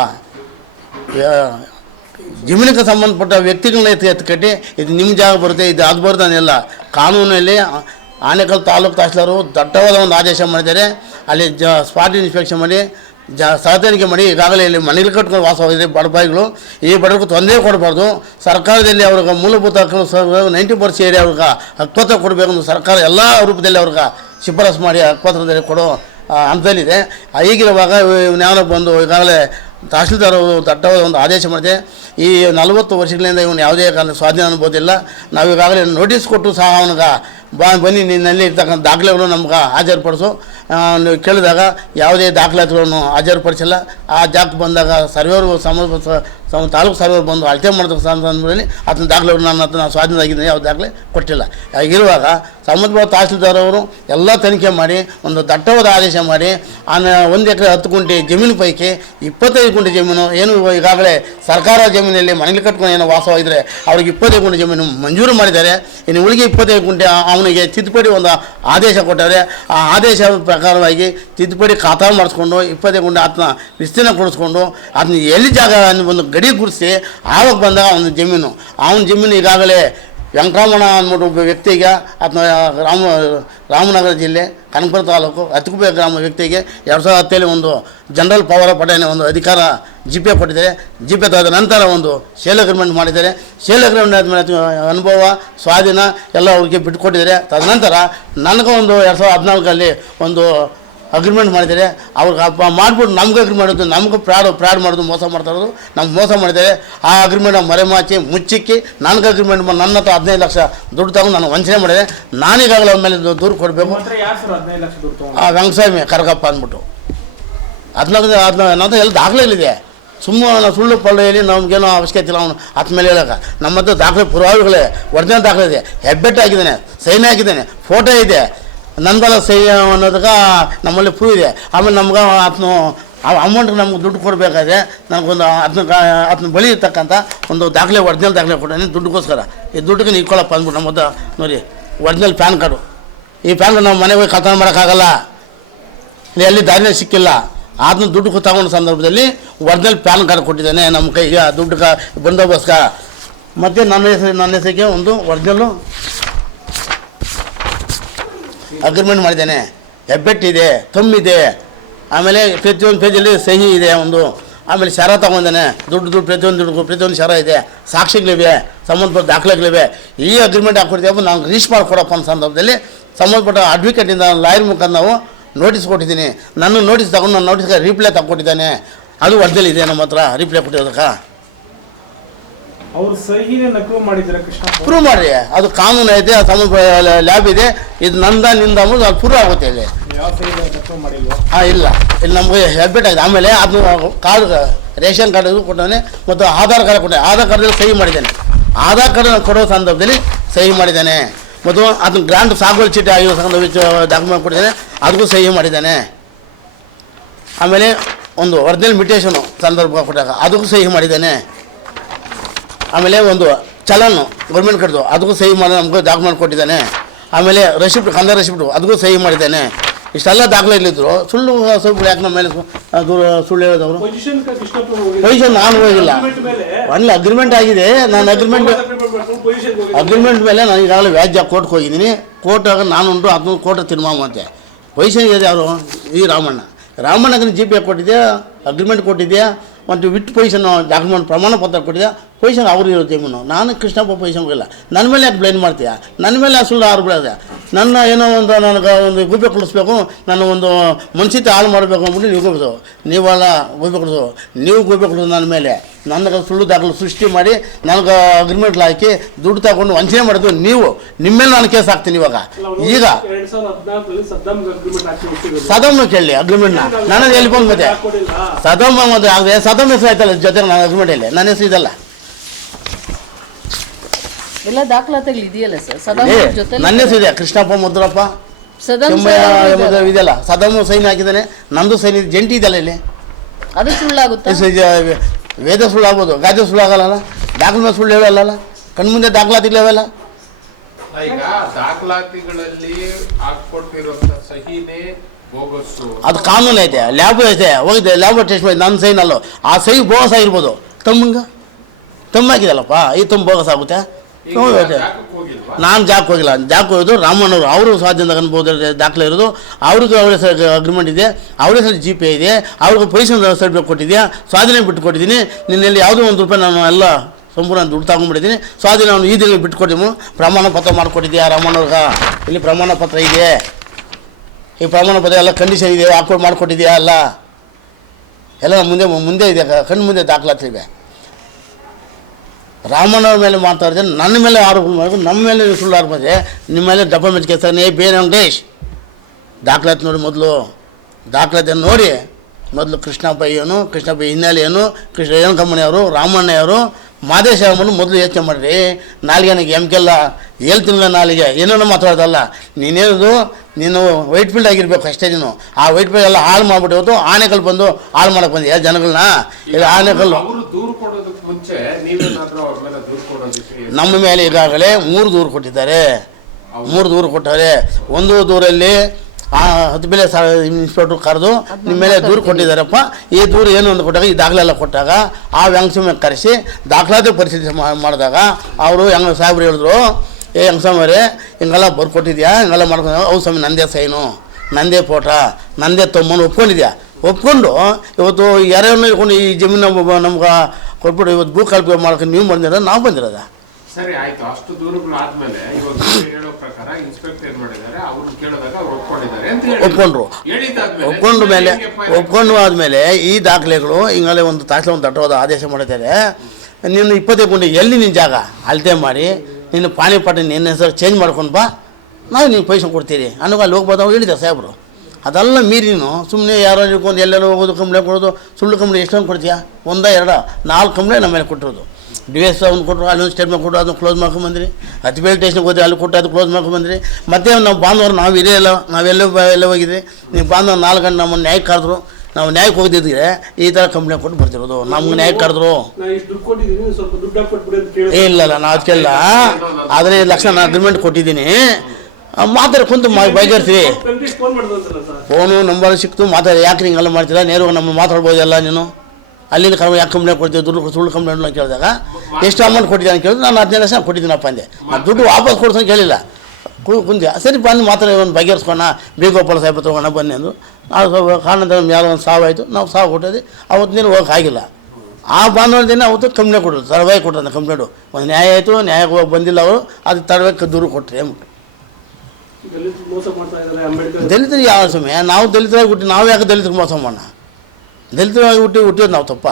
ಜಮೀನಿಗೆ ಸಂಬಂಧಪಟ್ಟ ವ್ಯಕ್ತಿಗಳನ್ನ ಎತ್ಕಟ್ಟಿ ಇದು ನಿಮ್ಮ ಜಾಗ ಬರುತ್ತೆ, ಇದು ಅದು ಬರ್ತದೆಲ್ಲ ಕಾನೂನಲ್ಲಿ ಆನೇಕಲ್ ತಾಲೂಕು ತಹಸೀಲ್ದಾರರು ದಟ್ಟವಾದ ಒಂದು ಆದೇಶ ಮಾಡಿದ್ದಾರೆ. ಅಲ್ಲಿ ಸ್ಪಾಟ್ ಇನ್ಸ್ಪೆಕ್ಷನ್ ಮಾಡಿ ಸಾಧನೆಗೆ ಮಾಡಿ ಈಗಾಗಲೇ ಇಲ್ಲಿ ಮನೆಗಳು ಕಟ್ಕೊಂಡು ವಾಸವಾಗಿದ್ದಾರೆ ಬಡಪಾಯಿಗಳು. ಈ ಬಡವರಿಗೆ ತೊಂದರೆ ಕೊಡಬಾರ್ದು. ಸರ್ಕಾರದಲ್ಲಿ ಅವ್ರಿಗೆ ಮೂಲಭೂತ ಹಕ್ಕುಗಳು 90% ಏರಿಯಾ ಅವ್ರಿಗೆ ಹಕ್ಕುಪತ್ರ ಕೊಡಬೇಕು ಅಂತ ಸರ್ಕಾರ ಎಲ್ಲ ರೂಪದಲ್ಲಿ ಅವ್ರಿಗೆ ಶಿಫಾರಸು ಮಾಡಿ ಹಕ್ಕುಪತ್ರದಲ್ಲಿ ಕೊಡೋ ಹಂತದಲ್ಲಿದೆ. ಈಗಿರುವಾಗ ಜ್ಞಾನ ಬಂದು ಈಗಾಗಲೇ ತಹಶೀಲ್ದಾರ್ ಅವರು ದಟ್ಟವಾದ ಒಂದು ಆದೇಶ ಮಾಡಿದೆ. ಈ 40 ವರ್ಷಗಳಿಂದ ಇವನು ಯಾವುದೇ ಸ್ವಾಧೀನ ಅನುಭವದಿಲ್ಲ. ನಾವು ಈಗಾಗಲೇ ನೋಟಿಸ್ ಕೊಟ್ಟು ಸಹ ಅವನಿಗೆ ಬನ್ನಿ ನಿನ್ನಲ್ಲಿ ಇರ್ತಕ್ಕಂಥ ದಾಖಲೆಗಳು ನಮ್ಗೆ ಹಾಜರುಪಡಿಸು ನೀವು ಕೇಳಿದಾಗ ಯಾವುದೇ ದಾಖಲಾತಿಗಳನ್ನು ಹಾಜರುಪಡಿಸಿಲ್ಲ. ಆ ಜಾಗಕ್ಕೆ ಬಂದಾಗ ಸರ್ವೇರು ತಾಲೂಕು ಸರ್ವೇರು ಬಂದು ಅಳತೆ ಮಾಡಿದ ಸಂದರ್ಭದಲ್ಲಿ ಅದನ್ನ ದಾಖಲೆಗಳು ನನ್ನ ಸ್ವಾಧೀನವಾಗಿದ್ದೀನಿ ಯಾವ ದಾಖಲೆ ಕೊಟ್ಟಿಲ್ಲ. ಹಾಗಿರುವಾಗ ಸಂಬಂಧಪಟ್ಟ ತಹಶೀಲ್ದಾರ್ ಅವರು ಎಲ್ಲ ತನಿಖೆ ಮಾಡಿ ಒಂದು ದಟ್ಟವಾದ ಆದೇಶ ಮಾಡಿ 1 ಎಕರೆ 10 ಗುಂಟೆ ಜಮೀನು ಪೈಕಿ 25 ಗುಂಟೆ ಜಮೀನು ಏನು ಈಗಾಗಲೇ ಸರ್ಕಾರ ಜಮೀನಲ್ಲಿ ಮನೆಗೆ ಕಟ್ಕೊಂಡು ಏನೋ ವಾಸವಾಗಿದ್ದರೆ ಅವ್ರಿಗೆ 25 ಗುಂಟೆ ಜಮೀನು ಮಂಜೂರು ಮಾಡಿದ್ದಾರೆ. ಇನ್ನು ಉಳಿಗೆ 25 ಗುಂಟೆ ಅವನಿಗೆ ತಿದ್ದುಪಡಿ ಒಂದು ಆದೇಶ ಕೊಟ್ಟರೆ ಆ ಆದೇಶ ಪ್ರಕಾರವಾಗಿ ತಿದ್ದುಪಡಿ ಖಾತಾ ಮಾಡಿಸ್ಕೊಂಡು 25 ಗುಂಟೆ ಅದನ್ನ ವಿಸ್ತೀರ್ಣ ಕೊಡಿಸ್ಕೊಂಡು ಅದನ್ನ ಎಲ್ಲಿ ಜಾಗ ಒಂದು ಗಡಿ ಗುರುತಿಸಿ ಆವಾಗ ಬಂದಾಗ ಅವನ ಜಮೀನು ಈಗಾಗಲೇ ವೆಂಕಟರಮಣ ಅಂದ್ಬಿಟ್ಟು ಒಬ್ಬ ವ್ಯಕ್ತಿಗೆ ಅದನ್ನ ರಾಮನಗರ ಜಿಲ್ಲೆ ಕನಕಪುರ ತಾಲೂಕು ಅತಿಕುಪೆ ಗ್ರಾಮ ವ್ಯಕ್ತಿಗೆ 2010 ಒಂದು ಜನರಲ್ ಪವರ್ ಆಫ್ ಅಟಾರ್ನಿ ಒಂದು ಅಧಿಕಾರ GP ಕೊಟ್ಟಿದ್ದಾರೆ. GP ಆದ ನಂತರ ಒಂದು ಸೇಲ್ ಅಗ್ರಿಮೆಂಟ್ ಮಾಡಿದ್ದಾರೆ. ಸೇಲ್ ಅಗ್ರಿಮೆಂಟ್ ಆದಮೇಲೆ ಅನುಭವ ಸ್ವಾಧೀನ ಎಲ್ಲ ಅವ್ರಿಗೆ ಬಿಟ್ಟುಕೊಟ್ಟಿದ್ದಾರೆ. ತದನಂತರ ನನಗೆ ಒಂದು 2014 ಒಂದು ಅಗ್ರಿಮೆಂಟ್ ಮಾಡಿದ್ದಾರೆ. ಅವ್ರಿಗೆ ಮಾಡಿಬಿಟ್ಟು ನಮ್ಗೆ ಅಗ್ರಿಮೆಂಟ್ ಮಾಡೋದು ನಮ್ಗೆ ಫ್ರಾಡ್ ಮಾಡೋದು ಮೋಸ ಮಾಡ್ತಾ ಇರೋದು ನಮ್ಗೆ ಮೋಸ ಮಾಡಿದ್ದಾರೆ. ಆ ಅಗ್ರಿಮೆಂಟ್ ಮರೆಮಾಚಿ ಮುಚ್ಚಿಕ್ಕಿ ನನಗೆ ಅಗ್ರಿಮೆಂಟ್ ನನ್ನ ಹತ್ರ 15 ಲಕ್ಷ ದುಡ್ಡು ತಗೊಂಡು ನಾನು ವಂಚನೆ ಮಾಡಿದೆ. ನಾನೀಗಾಗಲೇ ಅವ್ರ ಮೇಲೆ ದೂರು ಕೊಡಬೇಕು. ಆ ವೆಂಕಟಸ್ವಾಮಿ ಕರಗಪ್ಪ ಅಂದ್ಬಿಟ್ಟು 14 ನಂತರ ಎಲ್ಲ ದಾಖಲೆಗಳಿದೆ. ಸುಮ್ಮನೆ ಸುಳ್ಳು ಪಳ್ಳೆಯಲ್ಲಿ ನಮಗೇನೋ ಅವಶ್ಯಕತೆ ಇಲ್ಲ. ಅವನು ಹತ್ತ ಮೇಲೆ ಹೇಳೋಕೆ ನಮ್ಮ ಹತ್ರ ದಾಖಲೆ ಪುರಾವೆಗಳೇ ಒರಿಜಿನಲ್ ದಾಖಲೆ ಇದೆ. ಹೆಬ್ಬೆಟ್ಟು ಹಾಕಿದ್ದಾನೆ, ಸೈನ್ ಹಾಕಿದ್ದಾನೆ, ಫೋಟೋ ಇದೆ, ನಂದಲ್ಲ ಸೈ ಅನ್ನೋದಕ್ಕೆ ನಮ್ಮಲ್ಲಿ ಪ್ರೂವ್ ಇದೆ. ಆಮೇಲೆ ನಮ್ಗೆ ಅದನ್ನು ಅಮೌಂಟ್ಗೆ ನಮ್ಗೆ ದುಡ್ಡು ಕೊಡಬೇಕಾದ್ರೆ ನನಗೊಂದು ಅದನ್ನ ಬಳಿ ಇರ್ತಕ್ಕಂಥ ಒಂದು ದಾಖಲೆ ಒರಿಜಿನಲ್ ದಾಖಲೆ ಕೊಟ್ಟೆ ದುಡ್ಡುಗೋಸ್ಕರ. ಈ ದುಡ್ಡಿಗೆ ನೀವು ಇಟ್ಕೊಳ್ಳಪ್ಪ ಅಂದ್ಬಿಟ್ಟು ನಮ್ಮ ಹತ್ರ ನೋಡಿ ಒರಿಜಿನಲ್ ಪ್ಯಾನ್ ಕಾರ್ಡು. ಈ ಪ್ಯಾನ್ ಕಾರ್ಡ್ ನಾವು ಮನೆಗೆ ಹೋಗಿ ಕಳ್ತನ ಮಾಡೋಕ್ಕಾಗಲ್ಲ, ಎಲ್ಲಿ ದಾರಿನೇ ಸಿಕ್ಕಿಲ್ಲ. ಅದನ್ನ ದುಡ್ಡು ತಗೊಂಡ ಸಂದರ್ಭದಲ್ಲಿ ಒರಿಜಿನಲ್ ಪ್ಯಾನ್ ಕಾರ್ಡ್ ಕೊಟ್ಟಿದ್ದಾನೆ ನಮ್ಮ ಕೈಗೆ ದುಡ್ಡು ಬಂದೋಬಸ್ತ. ಮತ್ತು ನನ್ನ ಹೆಸರಿಗೆ ಒಂದು ಒರಿಜಿನಲ್ಲು ಅಗ್ರಿಮೆಂಟ್ ಮಾಡಿದ್ದಾನೆ, ಹೆಬ್ಬೆಟ್ಟಿದೆ, ತಮ್ಮಿದೆ, ಆಮೇಲೆ ಪ್ರತಿಯೊಂದು ಪೇಜಲ್ಲಿ ಸಹಿ ಇದೆ ಒಂದು. ಆಮೇಲೆ ಶರ ತಗೊಂಡಾನೆ, ದುಡ್ಡು ಪ್ರತಿಯೊಂದು ಶರ ಇದೆ, ಸಾಕ್ಷಿಗಳಿವೆ, ಸಂಬಂಧಪಟ್ಟ ದಾಖಲೆಗಳಿವೆ. ಈ ಅಗ್ರಿಮೆಂಟ್ ಹಾಕ್ಕೊಡ್ತೀವಿ ನಾವು ರೀಚ್ ಮಾಡಿಕೊಡಪ್ಪ ಅನ್ನೋ ಸಂದರ್ಭದಲ್ಲಿ ಸಂಬಂಧಪಟ್ಟ ಅಡ್ವೊಕೇಟಿಂದ ಲಾಯರ್ ಮುಖಾಂತರ ನಾವು ನೋಟಿಸ್ ಕೊಟ್ಟಿದ್ದೀನಿ. ನನ್ನ ನೋಟಿಸ್ ತಗೊಂಡು ನನ್ನ ನೋಟಿಸ್ಗೆ ರಿಪ್ಲೈ ತಗೊಟ್ಟಿದ್ದಾನೆ. ಅದು ಒರಿಜಿನಲ್ ಇದೆ ನಮ್ಮ ಹತ್ರ ರಿಪ್ಲೈ ಕೊಟ್ಟಿರೋದಕ್ಕೆ. ಅವರು ಸಹಿನೇ ನಕಲು ಮಾಡಿದ್ದಾರೆ ಕೃಷ್ಣ. ಪ್ರೂವ್ ಮಾಡಿರಿ, ಅದು ಕಾನೂನು ಐತೆ, ಲ್ಯಾಬ್ ಇದೆ, ಇದು ನಿಂದ ಅಂಬೋದು ಅದು ಪ್ರೂವ್ ಆಗುತ್ತೆ. ಇಲ್ಲಿ ಯಾವ ಸಹಿ ನಕಲು ಮಾಡಿಲ್ವಾ? ಇಲ್ಲ, ಇಲ್ಲಿ ನಮಗೆ ಹೆಬ್ಬೆಟ್ ಆಗಿದೆ. ಆಮೇಲೆ ಅದು ಕಾರ್ಡ್ ರೇಷನ್ ಕಾರ್ಡ್ ಇದು ಕೊಟ್ಟಾನೆ ಮತ್ತು ಆಧಾರ್ ಕಾರ್ಡ್ ಕೊಟ್ಟೆ. ಆಧಾರ್ ಕಾರ್ಡಲ್ಲಿ ಸಹಿ ಮಾಡಿದ್ದಾನೆ. ಆಧಾರ್ ಕಾರ್ಡ್ ಕೊಡೋ ಸಂದರ್ಭದಲ್ಲಿ ಸಹಿ ಮಾಡಿದ್ದಾನೆ. ಮತ್ತು ಅದನ್ನ ಗ್ರಾಂಟ್ ಸಾಗುವಳಿ ಚೀಟಿ ಆಗಿರೋ ಸಂದರ್ಭ ಡಾಕ್ಯುಮೆಂಟ್ ಕೊಟ್ಟಿದ್ದಾನೆ, ಅದಕ್ಕೂ ಸಹಿ ಮಾಡಿದ್ದಾನೆ. ಆಮೇಲೆ ಒಂದು ಒರಿಜಿನಲ್ ಮಿಟೇಷನು ಸಂದರ್ಭ ಕೊಟ್ಟಾಗ ಅದಕ್ಕೂ ಸಹಿ ಮಾಡಿದ್ದಾನೆ. ಆಮೇಲೆ ಒಂದು ಚಲನ್ ಗೌರ್ಮೆಂಟ್ ಕಡ್ದು ಅದಕ್ಕೂ ಸಹಿ ಮಾಡಿ ನಮಗೂ ಡಾಕ್ಯುಮೆಂಟ್ ಕೊಟ್ಟಿದ್ದಾನೆ. ಆಮೇಲೆ ರೆಸಿಪ್ಟ್ ಕಂದಾಯ ರೆಸಿಪ್ಟು ಅದಕ್ಕೂ ಸಹಿ ಮಾಡಿದ್ದಾನೆ. ಇಷ್ಟೆಲ್ಲ ದಾಖಲೆ ಇಲ್ಲಿದ್ರು ಸುಳ್ಳು ಸ್ವಲ್ಪ ಯಾಕೆ ನಮ್ಮ ಮೇಲೆ ಸುಳ್ಳು ಹೇಳಿದವರು. ಪೊಸಿಷನ್ ನಾನು ಹೋಗಿಲ್ಲ, ಒನ್ಲಿ ಅಗ್ರಿಮೆಂಟ್ ಆಗಿದೆ. ನಾನು ಅಗ್ರಿಮೆಂಟ್ ಮೇಲೆ ನಾನು ಈಗಾಗಲೇ ವ್ಯಾಜ್ಯ ಕೋರ್ಟ್ಗೆ ಹೋಗಿದ್ದೀನಿ. ಕೋರ್ಟಾಗ ನಾನುಂಟು ಅದನ್ನು ಕೋರ್ಟ್ ತೀರ್ಮಾನ ಪೊಸಿಷನ್ ಇದೆ ಅವರು ಈ ರಾಮಣ್ಣಗೆ GP ಕೊಟ್ಟಿದ್ದೆ, ಅಗ್ರಿಮೆಂಟ್ ಕೊಟ್ಟಿದ್ದೆ, ಮತ್ತು ವಿತ್ ಪೊಸಿಷನ್ ಡಾಕ್ಯುಮೆಂಟ್ ಪ್ರಮಾಣ ಪತ್ರ ಕೊಟ್ಟಿದ್ದೆ. ಪೊಸಿಷನ್ ಅವ್ರು ಇರೋ ಜಮೀನು, ನಾನು ಕೃಷ್ಣಪ್ಪ ಪೊಸಿಷನ್ ಹೋಗಿಲ್ಲ. ನನ್ನ ಮೇಲೆ ಯಾಕೆ ಬ್ಲೇಮ್ ಮಾಡ್ತೀಯ? ನನ್ನ ಮೇಲೆ ಸುಳ್ಳು ಆರು ಬಿಡೋದೆ. ನನ್ನ ಏನೋ ಒಂದು ನನಗೆ ಒಂದು ಗುಬ್ಬೆ ಕೊಡಿಸ್ಬೇಕು, ನಾನು ಒಂದು ಮನಸ್ಥಿತಿ ಹಾಳು ಮಾಡಬೇಕು ಅಂದ್ಬಿಟ್ಟು ನೀವು ಗೊಬ್ಬರು ನೀವೆಲ್ಲ ಗುಬ್ಬೆ ಕೊಡಿಸು, ನೀವು ಗುಬ್ಬೆ ಕೊಡಿಸು ನನ್ನ ಮೇಲೆ. ನನಗೆ ಸುಳ್ಳು ದಾಖಲೆ ಸೃಷ್ಟಿ ಮಾಡಿ ನನಗೆ ಅಗ್ರಿಮೆಂಟ್ ಹಾಕಿ ದುಡ್ಡು ತಗೊಂಡು ವಂಚನೆ ಮಾಡೋದು ನೀವು. ನಿಮ್ಮ ಮೇಲೆ ನಾನು ಕೇಸ್ ಹಾಕ್ತೀನಿ. ಇವಾಗ ಈಗ ಸದಮ್ ಕೇಳಿ ಅಗ್ರಿಮೆಂಟ್ನ ನನಗೆ ಎಲ್ಲಿ ಬಂದು ಮತ್ತೆ ಸದಮ್ ಮತ್ತೆ ಆಗದೆ ಸದಮ್ ಹೆಸರು ಆಯ್ತಲ್ಲ ಜೊತೆಗೆ ನಾನು ಅಗ್ರಿಮೆಂಟಲ್ಲಿ ನನ್ನ ಹೆಸರು ಇದಲ್ಲ. ಎಲ್ಲ ದಾಖಲಾತಿಗಳು ಇದೆಯಲ್ಲ ಸರ್. ಸದಮ್ ಜೊತೆ ನನ್ನ ಹೆಸರು ಇದೆ, ಕೃಷ್ಣಪ್ಪ ಮುದ್ರಪ್ಪ ಇದೆಲ್ಲ. ಸದಮ್ ಸೈನ್ ಹಾಕಿದ್ದಾನೆ, ನಂದು ಸೈನ್ ಇದೆ, ಜಂಟಿ ಇದೆಲ್ಲ ಇಲ್ಲಿ. ಅದು ಸುಳ್ಳಾಗುತ್ತೆ. ವೇದ ಸುಳ್ಳು ಆಗ್ಬೋದು, ಗಾದೆ ಸುಳ್ಳು ಆಗಲ್ಲ. ದಾಖಲೆ ಸುಳ್ಳು ಹೇಳಲ್ಲ, ಕಣ್ಮುಂದೆ ದಾಖಲಾತಿಗಳವೆಲ್ಲ. ಈಗ ದಾಖಲಾತಿಗಳಲ್ಲಿ ಹಾಕೊಟ್ಟಿರುವಂತ ಸಹಿನೇ ಬೋಗಸ್ಸು. ಅದು ಕಾನೂನು ಐತೆ, ಲ್ಯಾಬ್ ಐತೆ, ಹೋಗಿದೆ ಲ್ಯಾಬ್ ಟೆಸ್ಟ್ ಮಾಡಿ ನನ್ನ ಸೈನಲ್ಲೂ ಆ ಸಹಿ ಬೋಗಸ್ ಆಗಿರ್ಬೋದು. ತಮ್ಮ ಹಾಕಿದಲ್ಲಪ್ಪ, ಈ ತುಂಬ ಬೋಗಸ್ ಆಗುತ್ತೆ. ಈಗ ಹೌದು. ಜಾಗಕ್ಕೆ ಹೋಗಿಲ್ವಾ? ನಾನು ಜಾಕ್ ಹೋಗಿಲ್ಲ, ಜಾಕ್ ಹೋಗೋದು ರಾಮಣ್ಣವರು, ಅವರು ಸ್ವಾಧೀನದಾಗ ಅನ್ಬೋದು ದಾಖಲೆ ಇರೋದು, ಅವ್ರಿಗೆ ಅವರ ಅಗ್ರಿಮೆಂಟ್ ಇದೆ, ಅವರ ಹೆಸರು ಜಿ ಪೇ ಇದೆ, ಅವ್ರಿಗೆ ಪೊಸಿಷನ್ ಸರ್ಟಿಫಿಕೇಟ್ ಕೊಟ್ಟಿದ್ಯಾ, ಸ್ವಾಧೀನ ಬಿಟ್ಟು ಕೊಟ್ಟಿದ್ದೀನಿ, ನಿನ್ನಲ್ಲಿ ಯಾವುದೋ ₹1 ನಾನು ಎಲ್ಲ ಸಂಪೂರ್ಣ ದುಡ್ಡು ತಗೊಂಡ್ಬಿಟ್ಟಿದ್ದೀನಿ, ಸ್ವಾಧೀನವನ್ನು ಈ ದಿನ ಬಿಟ್ಟು ಕೊಟ್ಟಿದ್ದು, ಪ್ರಮಾಣ ಪತ್ರ ಮಾಡಿಕೊಟ್ಟಿದ್ಯಾ ರಾಮಣ್ಣವ್ರಿಗೆ, ಇಲ್ಲಿ ಪ್ರಮಾಣ ಪತ್ರ ಇದೆ, ಈ ಪ್ರಮಾಣ ಪತ್ರ ಎಲ್ಲ ಕಂಡೀಷನ್ ಇದೆ, ಹಾಕೊಂಡು ಮಾಡಿಕೊಟ್ಟಿದ್ಯಾ ಅಲ್ಲ, ಎಲ್ಲ ಮುಂದೆ ಇದೆ, ಕಣ್ಣು ಮುಂದೆ ದಾಖಲಾತಿವೆ. ರಾಮಣ್ಣವ್ರ ಮೇಲೆ ಮಾತಾಡಿದೆ, ನನ್ನ ಮೇಲೆ ಆರೋಪ ಮಾಡಬೇಕು, ನಮ್ಮ ಮೇಲೆ ಸುಳ್ಳು ಆರೋಪ ಮಾಡಿದೆ, ನಿಮ್ಮ ಮೇಲೆ ಡಾಕ್ಯುಮೆಂಟ್ ಕೇಸ್ ಬೇರೆ ವೆಂಕಟೇಶ್ ದಾಖಲಾತಿ ನೋಡಿ, ಮೊದಲು ದಾಖಲಾತಿಯನ್ನು ನೋಡಿ, ಮೊದಲು ಕೃಷ್ಣಪ್ಪ ಏನು, ಕೃಷ್ಣಪ್ಪ ಹಿನ್ನೆಲೆ ಏನು, ಏನು ಕಂಪನಿಯವರು, ರಾಮಣ್ಣವರು, ಮಾದೇಶಮ್ಮನು ಮೊದಲು ಯೋಚನೆ ಮಾಡಿರಿ. ನಾಳೆಗೆ ನನಗೆ ಎಮ್ಕೆಲ್ಲ ಹೇಳ್ತಿಲ್ಲ, ನಾಳೆಗೆ ಏನೇನೋ ಮಾತಾಡೋದಲ್ಲ, ನೀನೇನದು ನೀನು ವೈಟ್ ಫೀಲ್ಡ್ ಆಗಿರ್ಬೇಕು ಅಷ್ಟೇ. ನೀನು ಆ ವೈಟ್ ಫೀಲ್ಡ್ ಎಲ್ಲ ಹಾಳು ಮಾಡಿಬಿಟ್ಟು ಇವತ್ತು ಆನೆಕಲ್ ಬಂದು ಹಾಳು ಮಾಡಕ್ಕೆ ಬಂದಿದೆ ಜನಗಳನ್ನ. ಇಲ್ಲಿ ಆನೆಕಲ್ಲು ಅವರು ದೂರು ಕೊಡೋದಕ್ಕೆ ಮುಂಚೆ ನೀವೇನಾದ್ರೂ ಅವ್ರ ಮೇಲೆ ದೂರು ಕೊಡೋದಕ್ಕೆ? ನಮ್ಮ ಮೇಲೆ ಈಗಾಗಲೇ 3 ದೂರು ಕೊಟ್ಟಿದ್ದಾರೆ, 3 ದೂರು ಕೊಟ್ಟಾರೆ. ಒಂದು ದೂರಲ್ಲಿ ಹತ್ತು ಇನ್ಸ್ಪೆಕ್ಟ್ರು ಕರೆದು ನಿಮ್ಮ ಮೇಲೆ ದೂರು ಕೊಟ್ಟಿದ್ದಾರಪ್ಪ, ಈ ದೂರು ಏನು ಅಂತ ಕೊಟ್ಟಾಗ, ಈ ದಾಖಲೆ ಎಲ್ಲ ಕೊಟ್ಟಾಗ ಆ ವ್ಯಾಂಗ್ಸಮ್ಯ ಕರೆಸಿ ದಾಖಲಾತಿ ಪರಿಸ್ಥಿತಿ ಮಾಡಿದಾಗ ಅವರು ಸಾಹೇಬ್ರು ಹೇಳಿದ್ರು, ಹೆಂಗಸಮ್ಮರೇ ಹಿಂಗೆಲ್ಲ ಬರ್ಕೊಟ್ಟಿದ್ಯಾ, ಹಿಂಗೆಲ್ಲ ಮಾಡ್ಕೊಂಡು, ಹೌದು ಸ್ವಾಮಿ ನಂದೇ ಸೈನು, ನಂದೇ ಫೋಟೋ, ನಂದೇ ತಮ್ಮನು ಒಪ್ಕೊಂಡಿದ್ಯಾ, ಒಪ್ಕೊಂಡು ಇವತ್ತು ಯಾರ್ಯಾರನ್ನ ಇಟ್ಕೊಂಡು ಈ ಜಮೀನು ನಮ್ಗೆ ಕೊಟ್ಬಿಟ್ಟು ಇವತ್ತು ಭೂ ಕಲ್ಪನೆ ಮಾಡ್ಕೊಂಡು ನೀವು ಬಂದಿರೋದು, ನಾವು ಬಂದಿರೋದ. ಸರಿ ಆಯ್ತು, ಅಷ್ಟು ದೂರುಗಳು ಆದ್ಮೇಲೆ ಇವಾಗ ಹೇಳೋ ಪ್ರಕಾರ ಇನ್ಸ್ಪೆಕ್ಟರ್ ಏನ್ ಮಾಡಿದ್ದಾರೆ, ಅವ್ರನ್ನ ಕೇಳಿದಾಗ ಅವ್ರು ಒಪ್ಕೊಂಡಿದ್ದಾರೆ ಅಂತ ಒಪ್ಕೊಂಡ್ರು. ಒಪ್ಕೊಂಡು ಆದಮೇಲೆ ಈ ದಾಖಲೆಗಳು ಹಿಂಗಲ್ಲೇ ಒಂದು ತಾಸಲೆ ಒಂದು ದಟ್ಟವಾದ ಆದೇಶ ಮಾಡಿದ್ದಾರೆ, ನೀನು 20 ಗುಂಟೆ ಎಲ್ಲಿ ನಿನ್ನ ಜಾಗ ಅಳತೆ ಮಾಡಿ ನೀನು ಪಾಣಿಪಟ್ಟ ನಿನ್ನ ಹೆಸರು ಚೇಂಜ್ ಮಾಡ್ಕೊಂಡು ಬಾ, ನಾವು ನೀವು ಪೈಸೆ ಕೊಡ್ತೀರಿ ಅನ್ನೋ ಅಲ್ಲಿ ಹೋಗ್ಬೋದು ಅವ್ರು ಹೇಳಿದ್ದಾರೆ ಸಾಹೇಬರು. ಅದೆಲ್ಲ ಮೀರಿ ನೀನು ಸುಮ್ಮನೆ ಯಾರೋ ಇಟ್ಕೊಂಡು ಎಲ್ಲೆಲ್ಲೋ ಹೋಗೋದು, ಕಂಪ್ಲೇಂಟ್ ಕೊಡೋದು, ಸುಳ್ಳು ಕಂಪ್ಲೇಂಟ್ ಎಷ್ಟೊಂದು ಕೊಡ್ತೀಯಾ? 1 2 4 ಕಂಪ್ಲೇಂಟ್ ನಮ್ಮ ಮೇಲೆ ಕೊಟ್ಟಿರೋದು. DS ಅವ್ನು ಕೊಟ್ಟರು, ಅಲ್ಲೊಂದು ಸ್ಟೇಟ್ಮೆಂಟ್ ಕೊಟ್ಟರು, ಅದನ್ನು ಕ್ಲೋಸ್ ಮಾಡ್ಕೊಂಬಂದ್ರಿ. ಹತ್ತಿಬೇಲ್ ಸ್ಟೇಷನ್ಗೆ ಹೋದ್ರೆ ಅಲ್ಲಿ ಕೊಟ್ಟು ಅದು ಕ್ಲೋಸ್ ಮಾಡ್ಕೊಂಬಂದ್ರಿ. ಮತ್ತೆ ನಾವು ಬಾಂಧವರು ನಾವು ಇದೇ ಇಲ್ಲ, ನಾವೆಲ್ಲ ಹೋಗಿದ್ರಿ, ನೀವು ಬಾಂಧವ್ರು 4 ಗಂಟೆ ನಮ್ಮನ್ನು ನ್ಯಾಯಕ್ಕೆ ಕರೆದ್ರು, ನಾವು ನ್ಯಾಯಕ್ಕೆ ಹೋಗಿದ್ದಿದ್ರೆ ಈ ಥರ ಕಂಪ್ಲೇಂಟ್ ಕೊಟ್ಟು ಬರ್ತಿರೋದು. ನಮ್ಗೆ ನ್ಯಾಯಕ್ಕೆ ಕರೆದ್ರು, ಇಲ್ಲ ನಾವು ಅದಕ್ಕೆಲ್ಲ 15 ಲಕ್ಷ ನಾನು ಅಗ್ರಿಮೆಂಟ್ ಕೊಟ್ಟಿದ್ದೀನಿ, ಮಾತಾಡಿ ಕುಂತು ಬಗೆಹರಿಸ್ತೀವಿ. ಫೋನು ನಂಬರ್ ಸಿಕ್ತು, ಮಾತಾಡಿ ಯಾಕೆ ಹಿಂಗೆಲ್ಲ ಮಾಡ್ತೀರಾ, ನೇರವಾಗಿ ನಮ್ಮ ಮಾತಾಡ್ಬೋದಲ್ಲ, ನೀನು ಅಲ್ಲಿಂದ ಕರ್ಮ ಯಾಕೆ ಕಂಪ್ಲೇಂಟ್ ಕೊಡ್ತೀವಿ, ದುಡ್ಡು ಸುಳ್ಳು ಕಂಪ್ಲೇಂಟ್ ಅಂತ ಕೇಳಿದಾಗ ಎಷ್ಟು ಅಮೌಂಟ್ ಕೊಟ್ಟಿದ್ದೆ ಅಂತ ಕೇಳಿದ್ರು, ನಾನು 15 ಲಕ್ಷ ಕೊಟ್ಟಿದ್ದೀನಪ್ಪ ಅಂದೆ. ನಾನು ದುಡ್ಡು ವಾಪಸ್ ಕೊಡ್ಸೋದು ಕೇಳಿಲ್ಲ, ಕುಂದೆ ಸರಿ ಬಂದು ಮಾತಾಡಿ ಒಂದು ಬಗೆಹರಿಸ್ಕೋಣ, ಗೋಪಾಲ ಸಾಹೇಬ್ ತೊಗೊಂಡು ಬನ್ನಿ ಅಂದು. ನಾವು ಕಾರಣದ ಯಾರೋ ಒಂದು ಸಾವಾಯಿತು, ನಾವು ಸಾವು ಕೊಟ್ಟಿದ್ದೆ, ಅವತ್ತು ನೀನು ಹೋಗಕ್ಕೆ ಆಗಿಲ್ಲ. ಆ ಭಾನುವಾರ ದಿನ ಅವತ್ತು ಕಂಪ್ಲೇಂಟ್ ಕೊಟ್ಟರು, ತಡವಾಗಿ ಕೊಟ್ಟರು ಕಂಪ್ಲೇಂಟು. ಒಂದು ನ್ಯಾಯ ಆಯಿತು, ನ್ಯಾಯಕ್ಕೆ ಹೋಗಿ ಬಂದಿಲ್ಲ ಅವರು, ಅದು ತಡವಾಗಿ ದೂರು ಕೊಟ್ಟರೆ ಅಂದ್ಬಿಟ್ಟು. ದಲಿತರು ಯಾವ ಸಮಯ ನಾವು ದಲಿತರಾಗಿ ಹುಟ್ಟಿ ನಾವು ಯಾಕೆ ದಲಿತರಿಗೆ ಮೋಸ ಮಾಡೋಣ? ದಲಿತರಾಗಿ ಹುಟ್ಟಿರೋದು ನಾವು ತಪ್ಪ?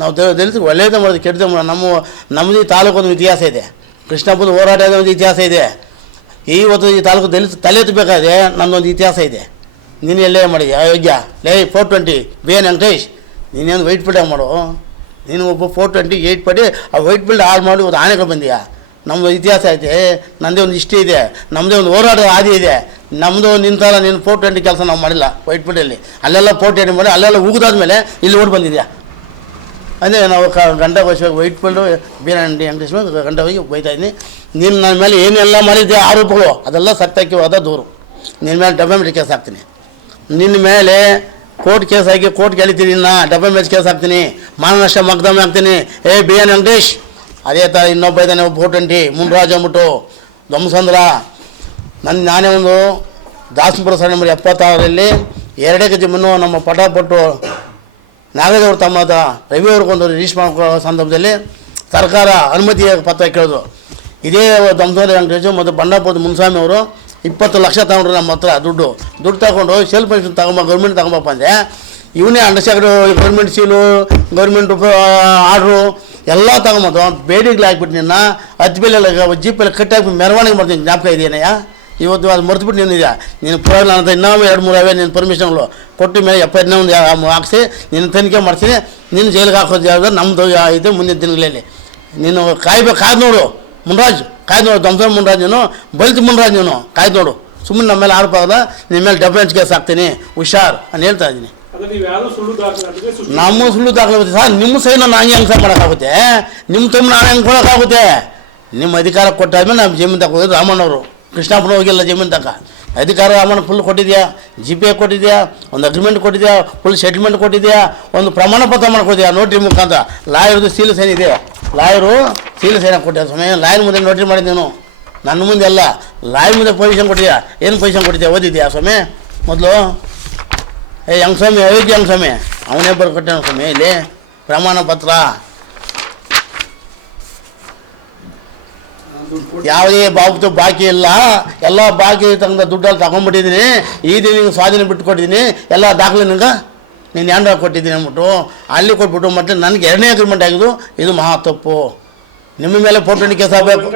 ನಾವು ದಲಿತರಿಗೆ ಒಳ್ಳೆಯದೇ ಮಾಡೋದು, ಕೆಟ್ಟದೇ ಮಾಡೋದು. ನಮ್ಮದು ಈ ತಾಲೂಕು ಒಂದು ಇತಿಹಾಸ ಇದೆ, ಕೃಷ್ಣಪ್ಪನ ಹೋರಾಟದ ಒಂದು ಇತಿಹಾಸ ಇದೆ. ಇವತ್ತು ಈ ತಾಲೂಕು ದಲಿತ ತಲೆ ಎತ್ತಬೇಕಾದ್ರೆ ನನ್ನೊಂದು ಇತಿಹಾಸ ಇದೆ. ನೀನು ಎಲ್ಲೇ ಮಾಡಿದ್ಯಾ ಅಯೋಗ್ಯ, ಲೇ 420 BN ವೆಂಕಟೇಶ್, ನೀನೇನು ವೈಟ್ ಫೀಲ್ಡಾಗಿ ಮಾಡು, ನೀನು ಒಬ್ಬ 420 8 ಪಡಿ ಆ ವೈಟ್ ಫೀಲ್ಡ್ ಹಾಳು ಮಾಡಿ ಒಂದು ಆನೆಗಳು ಬಂದೀಯಾ. ನಮ್ಮದು ಇತಿಹಾಸ ಐತೆ, ನನ್ನದೇ ಒಂದು ಹಿಸ್ಟ್ರಿ ಇದೆ, ನಮ್ಮದೇ ಒಂದು ಹೋರಾಟದ ಹಾದಿ ಇದೆ. ನಮ್ಮದು ನಿಂತಲ್ಲ, ನೀನು 420 ಕೆಲಸ ನಾವು ಮಾಡಿಲ್ಲ ವೈಟ್ ಫೀಲ್ಡಲ್ಲಿ, ಅಲ್ಲೆಲ್ಲ 420 ಮಾಡಿ ಅಲ್ಲೆಲ್ಲ ಉಗಿದಾದ್ಮೇಲೆ ಇಲ್ಲಿ ಓಡಿ ಬಂದಿದ್ಯಾ. ಅಂದರೆ ನಾವು ಗಂಟೆ ವಯಸ್ಸಾಗಿ ವೈಟ್ ಫೀಲ್ಡು BN ವೆಂಕಟೇಶ್ ಗಂಟೆ ಹೋಗಿ ಬೈತಾಯಿದ್ದೀನಿ. ನೀನು ನನ್ನ ಮೇಲೆ ಏನೆಲ್ಲ ಮಾಡಿದ್ದೆ ಆರೋಪಗಳು ಅದೆಲ್ಲ ಸತ್ಯಕ್ಕೆ ದೂರು, ನಿನ್ನ ಮೇಲೆ ಡಬಲ್ ಕೇಸ್ ಹಾಕ್ತೀನಿ, ನಿನ್ನ ಮೇಲೆ ಕೋರ್ಟ್ ಕೇಸ್ ಹಾಕಿ ಕೋರ್ಟ್ಗೆ ಎಳಿತೀನಿ, ನಿನ್ನ ಡಬಲ್ ಕೇಸ್ ಹಾಕ್ತೀನಿ, ಮಾನನಷ್ಟ ಮೊಕದ್ದಮೆ ಹಾಕ್ತೀನಿ. BN ವೆಂಕಟೇಶ್ ಅದೇ ಥರ ಇನ್ನೊಬ್ಬ ಇದ್ದಾನೆ, 420 ಮುನ್ರಾಜ್ ಅಂದ್ಬಿಟ್ಟು ಧ್ವಂಸಂದ್ರ. ನಾನೇ ಒಂದು ದಾಸಪುರ ಸರ್ ನಂಬರ್ 76ರಲ್ಲಿ 2 ಎಕರೆ ಜಮೀನು ನಮ್ಮ ಪಟಾಪಟ್ಟು ನಾಗೇಶವ್ರ ತಮ್ಮದ ರವಿಯವ್ರಿಗೊಂದು ರಿಜಿಸ್ಟರ್ ಮಾಡೋ ಸಂದರ್ಭದಲ್ಲಿ ಸರ್ಕಾರ ಅನುಮತಿ ಪತ್ರ ಕೇಳಿದ್ರು. ಇದೇ ಧ್ವಂಸಂದ್ರ ವೆಂಕಟೇಶ್ ಮತ್ತು ಬಂಡಾಪುರದ ಮುನ್ಸ್ವಾಮಿ ಅವರು 20 ಲಕ್ಷ ತಗೊಂಡ್ರು ನಮ್ಮ ಹತ್ರ ದುಡ್ಡು ತಗೊಂಡು ಸೆಲ್ಫ್ ಪರ್ಮಿಷನ್ ಗೌರ್ಮೆಂಟ್ ತಗೊಂಬಪ್ಪ ಅಂದೆ. ಇವನೇ understand government seal, government order ಎಲ್ಲ ತಗೊಂಬಂದು ಬೇಡಿಗೆ ಹಾಕ್ಬಿಟ್ಟು ನಿನ್ನ ಹತ್ತಿಬೇಲೆಲ್ಲ ಜೀಪಲ್ಲಿ ಕಟ್ಟಾಕಿ ಮೆರವಣಿಗೆ ಮಾಡ್ತೀನಿ. ಜ್ಞಾಪಕ ಇದೆಯೇನಯ್ಯ? ಇವತ್ತು ಅದು ಮರೆತುಬಿಟ್ಟು ನಿನ್ನಿದೆ. ನೀನು ಪರವಾಗಿಲ್ಲ ಅಂತ ಇನ್ನೂ 2-3 ಅವೇ ನಿನ್ನ ಪರ್ಮಿಷನ್ಗಳು ಕೊಟ್ಟ ಮೇಲೆ 71 ಹಾಕ್ಸಿ ನಿನ್ನ ತನಿಖೆ ಮಾಡ್ತೀನಿ. ನೀನು ಜೈಲಿಗೆ ಹಾಕೋದು ಯಾವ್ದು ನಮ್ಮದು ಐತೆ ಮುಂದಿನ ದಿನಗಳಲ್ಲಿ. ನೀನು ಕಾಯ್ದು ನೋಡು ಮುನ್ರಾಜ್, ಕಾಯ್ದು ನೋಡು. ಧ್ವಂಸ ಮುನ್ರಾಜ್ ನೀನು, ಬಲಿತ ಮುನ್ರಾಜ್ ನೀನು, ಕಾಯ್ದು ನೋಡು. ಸುಮ್ಮನೆ ನಮ್ಮ ಮೇಲೆ ಆರೋಪ ಆಗದ, ನಿನ್ನ ಮೇಲೆ ಡೆಫೆನ್ಸ್ ಕೇಸ್ ಹಾಕ್ತೀನಿ, ಹುಷಾರ್ ಅಂತ ಹೇಳ್ತಾ ಇದ್ದೀನಿ. ನಮ್ಮ ಸುಳ್ಳು ದಾಖಲೆ ಸರ್, ನಿಮ್ಮ ಸೈನ್ ನಾನು ಹೆಂಗೆ ಸರ್ ಮಾಡೋಕ್ಕಾಗುತ್ತೆ? ನಿಮ್ಮ ತಮ್ಮ ನಾನು ಹೆಂಗೆ ಕೊಡೋಕ್ಕಾಗುತ್ತೆ? ನಿಮ್ಮ ಅಧಿಕಾರ ಕೊಟ್ಟಾದ್ಮೇಲೆ ನಮ್ಮ ಜಮೀನು ತಕ ಹೋಗಿದ್ದು ರಾಮಣ್ಣವರು, ಕೃಷ್ಣಪ್ಪನ ಹೋಗಿಲ್ಲ ಜಮೀನು ತಕ. ಅಧಿಕಾರ ರಾಮಣ್ಣ ಫುಲ್ ಕೊಟ್ಟಿದ್ಯಾ, GPA ಕೊಟ್ಟಿದ್ಯಾ, ಒಂದು ಅಗ್ರಿಮೆಂಟ್ ಕೊಟ್ಟಿದ್ಯಾ, ಫುಲ್ ಸೆಟ್ಲ್ಮೆಂಟ್ ಕೊಟ್ಟಿದ್ಯಾ, ಒಂದು ಪ್ರಮಾಣ ಪತ್ರ ಮಾಡ್ಕೊಟ್ಟಿದ್ಯಾ ನೋಟ್ರಿ ಮುಖಾಂತರ. ಲಾಯರ್ದು ಸೀಲ್ ಸೈನ್ ಇದೆ, ಲಾಯರು ಸೀಲ್ ಸೈನ್ ಕೊಟ್ಟಿದ್ದೆ ಸ್ವಾಮಿ. ಲಾಯರ್ ಮುಂದೆ ನೋಟಿಸ್ ಮಾಡಿದ್ದು ನೀನು, ನನ್ನ ಮುಂದೆ ಅಲ್ಲ, ಲಾಯರ್ ಮುಂದೆ ಪೊಸಿಷನ್ ಕೊಟ್ಟಿದ್ಯಾ. ಏನು ಪೊಸಿಷನ್ ಕೊಟ್ಟಿದ್ಯಾ ಓದಿದ್ಯಾ ಸ್ವಾಮಿ? ಮೊದಲು ಹೆಂಗ್ ಸ್ವಾಮಿ, ಅಯೋಗ್ಯ ಹೆಂಗ್ ಸ್ವಾಮಿ, ಅವನೇ ಬರ್ಕೊಟ್ಟೆ ಸ್ವಾಮಿ. ಇಲ್ಲಿ ಪ್ರಮಾಣ ಪತ್ರ ಯಾವುದೇ ಬಾಬು ಬಾಕಿ ಇಲ್ಲ, ಎಲ್ಲ ಬಾಕಿ ತಂದ ದುಡ್ಡಲ್ಲಿ ತಗೊಂಡ್ಬಿಟ್ಟಿದ್ದೀನಿ. ಈ ದಿನ ನಿಂಗೆ ಸ್ವಾಧೀನ ಬಿಟ್ಟು ಕೊಟ್ಟಿದ್ದೀನಿ, ಎಲ್ಲ ದಾಖಲೆ ನಿಂಗೆ ನೀನು ಹ್ಯಾಂಡ್ ಕೊಟ್ಟಿದ್ದೀನಿ ಅಂದ್ಬಿಟ್ಟು ಅಲ್ಲಿ ಕೊಟ್ಬಿಟ್ಟು ಮತ್ತೆ ನನಗೆ 2ನೇ ಅಗ್ರಿಮೆಂಟ್ ಆಗಿದ್ದು. ಇದು ಮಹಾ ತಪ್ಪು. ನಿಮ್ಮ ಮೇಲೆ ಫೋಟೋ ಕೇಸ್ ಆಗಬೇಕು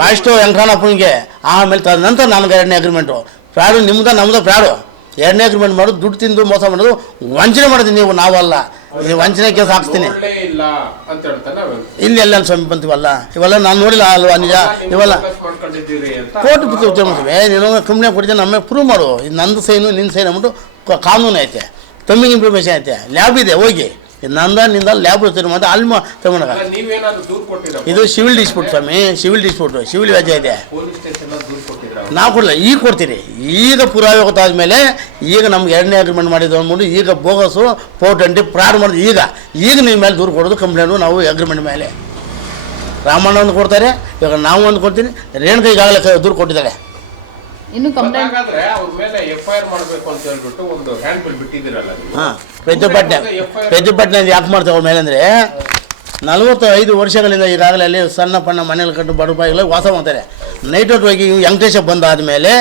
ಫಸ್ಟು ವೆಂಕಟಪ್ಪನಿಗೆ, ಆಮೇಲೆ ನಂತರ ನನಗೆ 2ನೇ ಅಗ್ರಿಮೆಂಟು. ಫ್ರಾಡು ನಿಮ್ದು ನಮ್ದು ಫ್ರಾಡು. 2ನೇ ಅಗ್ರಿಮೆಂಟ್ ಮಾಡೋದು, ದುಡ್ಡು ತಿಂದು ಮೋಸ ಮಾಡೋದು, ವಂಚನೆ ಮಾಡಿದ್ದೀನಿ ನೀವು, ನಾವಲ್ಲ. ನೀವು ವಂಚನೆ ಕೇಸ್ ಹಾಕ್ಸ್ತೀನಿ. ಇಲ್ಲಿ ಎಲ್ಲ ಸ್ವಾಮಿ ಬಂತೀವಲ್ಲ, ಇವೆಲ್ಲ ನಾನು ನೋಡಿಲ್ಲ ಅಲ್ವಾ ನಿಜ. ಇವೆಲ್ಲ ಕೋರ್ಟ್ ಬಿಡ್ತೀವಿ, ನೀನು ಕಂಪ್ನಿ ಕೊಡ್ತೀನಿ, ನಮ್ಮ ಪ್ರೂವ್ ಮಾಡು. ಇದು ನಂದು ಸೈನು ನಿನ್ನ ಸೈನ್ ಅಂದ್ಬಿಟ್ಟು ಕಾನೂನು ಐತೆ, ತಮ್ಮಿಗೆ ಇನ್ಫಾರ್ಮೇಷನ್ ಐತೆ, ಲ್ಯಾಬ್ ಇದೆ, ಹೋಗಿ ನಿಂದ ಲ್ಯಾಬ್ ಇರ್ತೀರಿ ಮತ್ತೆ ಅಲ್ಲಿ ತಗೊಂಡಾಗ. ಇದು ಸಿವಿಲ್ ಡಿಸ್ಪ್ಯೂಟ್ ಸ್ವಾಮಿ, ಸಿವಿಲ್ ಡಿಸ್ಪ್ಯೂಟ್, ಸಿವಿಲ್ ವ್ಯಾಜ್ಯ ಇದೆ. ನಾವು ಕೊಡಲ್ಲ, ಈಗ ಕೊಡ್ತೀರಿ. ಈಗ ಪುರಾವೆ ಗೊತ್ತಾದ್ಮೇಲೆ ಈಗ ನಮ್ಗೆ 2ನೇ ಅಗ್ರಿಮೆಂಟ್ ಮಾಡಿದ್ದು ಅಂದ್ಬಿಟ್ಟು ಈಗ ಬೋಗಸು ಫೋಟಂಟಿ ಫ್ರಾಡ್ ಮಾಡೋದು. ಈಗ ನಿಮ್ಮ ಮೇಲೆ ದೂರು ಕೊಡೋದು ಕಂಪ್ಲೇಂಟು ನಾವು ಅಗ್ರಿಮೆಂಟ್ ಮೇಲೆ. ರಾಮಣ್ಣ ಒಂದು ಕೊಡ್ತಾರೆ, ಇವಾಗ ನಾವು ಒಂದು ಕೊಡ್ತೀನಿ. ರೇಣುಕಾ ಈಗಾಗಲೇ ದೂರು ಕೊಟ್ಟಿದ್ದಾರೆ. ಇನ್ನು ಕಂಪ್ಲೇಂಟ್ ಹಾಂ, ಪ್ರತಿಭಟನೆ ಯಾಕೆ ಮಾಡ್ತೇವೆ ಅವ್ರ ಮೇಲೆ ಅಂದರೆ 45 ವರ್ಷಗಳಿಂದ ಈಗಾಗಲೇ ಅಲ್ಲಿ ಸಣ್ಣ ಪಣ್ಣ ಮನೇಲಿ ಕಟ್ಟು ಬಡಪಾಯಿಗಳು ವಾಸ ಮಾಡ್ತಾರೆ. ನೈಟ್ ಔಟ್ ಹೋಗಿ ವೆಂಕಟೇಶ ಬಂದಾದಮೇಲೆ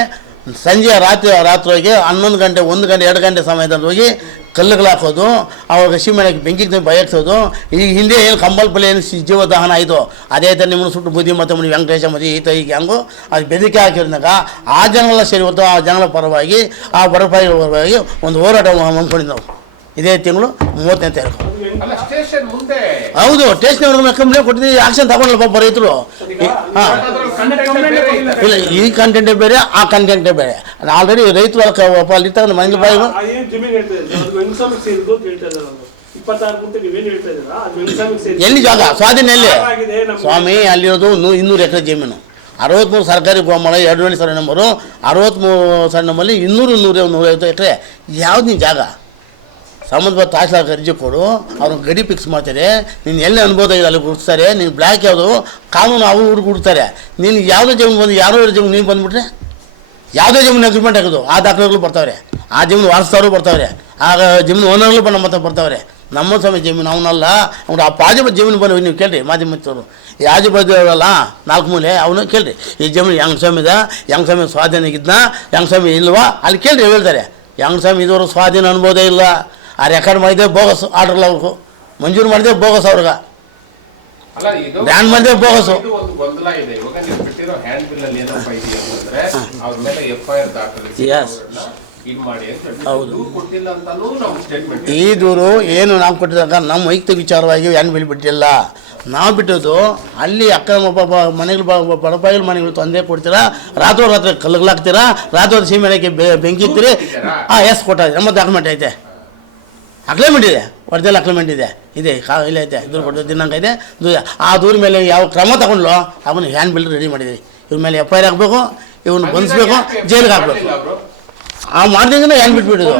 ಸಂಜೆ ರಾತ್ರಿ ಹೋಗಿ 11 ಗಂಟೆ 1 ಗಂಟೆ 2 ಗಂಟೆ ಸಮಯದಲ್ಲಿ ಹೋಗಿ ಕಲ್ಲುಗಳು ಹಾಕೋದು, ಅವಾಗ ಹಸಿಮನೆಗೆ ಬೆಂಕಿಗೆ ಬಯಸೋದು. ಈಗ ಹಿಂದೆ ಏನು ಕಂಬಲ್ಪಲ್ಲಿ ಏನು ಜೀವ ದಹನ ಆಯಿತು, ಅದೇ ಥರ ನಿಮ್ಮನ್ನು ಸುಟ್ಟು ಬುದ್ಧಿ ಮತ್ತು ವೆಂಕಟೇಶ ಮದಿ ಈತ ಹೀಗೆ ಹಂಗು ಅದು ಬೆದರಿಕೆ ಹಾಕಿರೋದಾಗ ಆ ಜನಗಳ ಸೇರಿ ಹೊತ್ತು ಆ ಜನಗಳ ಪರವಾಗಿ ಆ ಬಡಪಾಯಿಗಳ ಪರವಾಗಿ ಒಂದು ಹೋರಾಟ ಮಾಡ್ಕೊಂಡಿದ್ದು ನಾವು. ಇದೇ ತಿಂಗಳು 30ನೇ ತಾರೀಕು. ಹೌದು, ಸ್ಟೇಷನ್ ಕಂಪ್ಲೇಂಟ್ ಕೊಟ್ಟಿದ್ದೀವಿ, ಆಕ್ಷನ್ ತಗೊಂಡಲ್ಲ ಪಾಪ ರೈತರು. ಹಾಂ, ಇಲ್ಲ, ಈ ಕಂಟೆಂಟೇ ಬೇರೆ, ಆ ಕಂಟೆಂಟೇ ಬೇರೆ. ಆಲ್ರೆಡಿ ರೈತರು ಅಲ್ಲಿ ತಗೊಂಡು ಮನೇಲಿ ಬಾಯಿ ಎಲ್ಲಿ ಜಾಗ ಸ್ವಾಧೀನ ಎಲ್ಲಿ ಸ್ವಾಮಿ? ಅಲ್ಲಿರೋದು 200 ಎಕರೆ ಜಮೀನು, 63 ಸರ್ಕಾರಿ ಗೋಮಾಳ, 2 ಸರ್ವೆ ನಂಬರು, 63 ಸರ್ವೆ ನಂಬರಲ್ಲಿ 150 ಎಕರೆ. ಯಾವ್ದು ನೀನು ಜಾಗ? ಸಂಬಂಧಪಟ್ಟ ತಹಸೀಲ್ದಾರ್ ಅರ್ಜಿ ಕೊಡು, ಅವ್ರನ್ನ ಗಡಿ ಫಿಕ್ಸ್ ಮಾಡ್ತಾರೆ. ನೀನು ಎಲ್ಲಿ ಅನ್ಬೋದು ಅಲ್ಲಿ ಗುಡಿಸ್ತಾರೆ. ನೀನು ಬ್ಲ್ಯಾಕ್ ಯಾವುದು ಕಾನೂನು ಅವರು ಹುಡುಗಿ ಹುಡ್ತಾರೆ. ನೀನು ಯಾವುದೇ ಜಮೀನು ಬಂದು ಯಾರೋ ಜಮೀನು ನೀನು ಬಂದುಬಿಟ್ರೆ ಯಾವುದೇ ಜಮೀನು ಅಗ್ರಿಮೆಂಟ್ ಆಗೋದು ಆ ದಾಖಲೆಗಳು ಬರ್ತಾವ್ರೆ, ಆ ಜಮೀನು ವಾರಸ್ದವರು ಬರ್ತಾವ್ರೆ, ಆಗ ಜಮೀನು ಓನರ್ಗಳು ನಮ್ಮ ಹತ್ರ ಬರ್ತಾವ್ರೆ. ನಮ್ಮ ಸಮಯ ಜಮೀನು ಅವನಲ್ಲ, ಅವ್ನು ಆ ಪಾಜು ಜಮೀನು ಬಂದು ನೀವು ಕೇಳ್ರಿ ಮಾಧ್ಯಮದವರು, ಯಾಜು ಬದಿಯವರಲ್ಲ 4 ಮೂಲೆ ಅವನು ಕೇಳ್ರಿ. ಈ ಜಮೀನು ಯಂಗ್ ಸ್ವಾಮಿ ಸ್ವಾಧೀನ ಯಂಗ್ ಸ್ವಾಮಿ ಇಲ್ವಾ ಅಲ್ಲಿ ಕೇಳ್ರಿ, ಹೇಳ್ತಾರೆ. ಯಂಗ್ ಸ್ವಾಮಿ ಇದುವರೆಗೂ ಸ್ವಾಧೀನ ಅನ್ಬೋದೇ ಇಲ್ಲ. ಆ ರೆಕಾರ್ಡ್ ಮಾಡಿದೆ ಬೋಗಸ್, ಆರ್ಡ್ರಲ್ಲ ಅವ್ರಿಗೂ ಮಂಜೂರು ಮಾಡಿದೆ ಬೋಗಸ್, ಅವ್ರಿಗೆ ಬ್ರ್ಯಾಂಡ್ ಮಾಡಿದೆ ಬೋಗಸು. ಹೌದು, ಈ ದೂರು ಏನು ನಾವು ಕೊಟ್ಟಿದಾಗ ನಮ್ಮ ವೈಯಕ್ತಿಕ ವಿಚಾರವಾಗಿ ಏನು ಬಿಟ್ಟಿಲ್ಲ. ನಾವು ಬಿಟ್ಟದ್ದು ಅಲ್ಲಿ ಅಕ್ರಮ ಮನೆಗಳು ಬಡಪಾಯಿಗಳ ಮನೆಗಳು ತೊಂದರೆ ಕೊಡ್ತೀರಾ, ರಾತ್ರಿ ಕಲ್ಲುಗಳಾಗ್ತೀರಾ, ರಾತ್ರಿ ಸೀಮೆಗೆ ಬೆಂಕಿ ಇರ್ತೀರಿ. ಎಸ್ ಕೊಟ್ಟಾರೆ, ನಮ್ಮ ಡಾಕ್ಯುಮೆಂಟ್ ಐತೆ, ಅಕ್ಲೇಮೆಂಟ್ ಇದೆ, ಒರಿಜಿನಲ್ ಅಕ್ಲೇಮೆಂಟ್ ಇದೆ, ಇಲ್ಲ ಐತೆ, ದೂರು ಕೊಟ್ಟು ದಿನಾಂಕ ಇದೆ. ಆ ದೂರ ಮೇಲೆ ಯಾವ ಕ್ರಮ ತಗೊಂಡ್ಲು ಅವನು ಹ್ಯಾಂಡ್ ಬಿಲ್ ರೆಡಿ ಮಾಡಿದ್ದೀವಿ. ಇವ್ರ ಮೇಲೆ FIR ಹಾಕಬೇಕು, ಇವನು ಬಂಧಿಸ್ಬೇಕು, ಜೈಲಿಗೆ ಹಾಕಬೇಕು. ಆ ಮಾಡ್ದಂಗೆ ಹ್ಯಾಂಡ್ ಬಿಟ್ಬಿಟ್ಟಿದ್ದು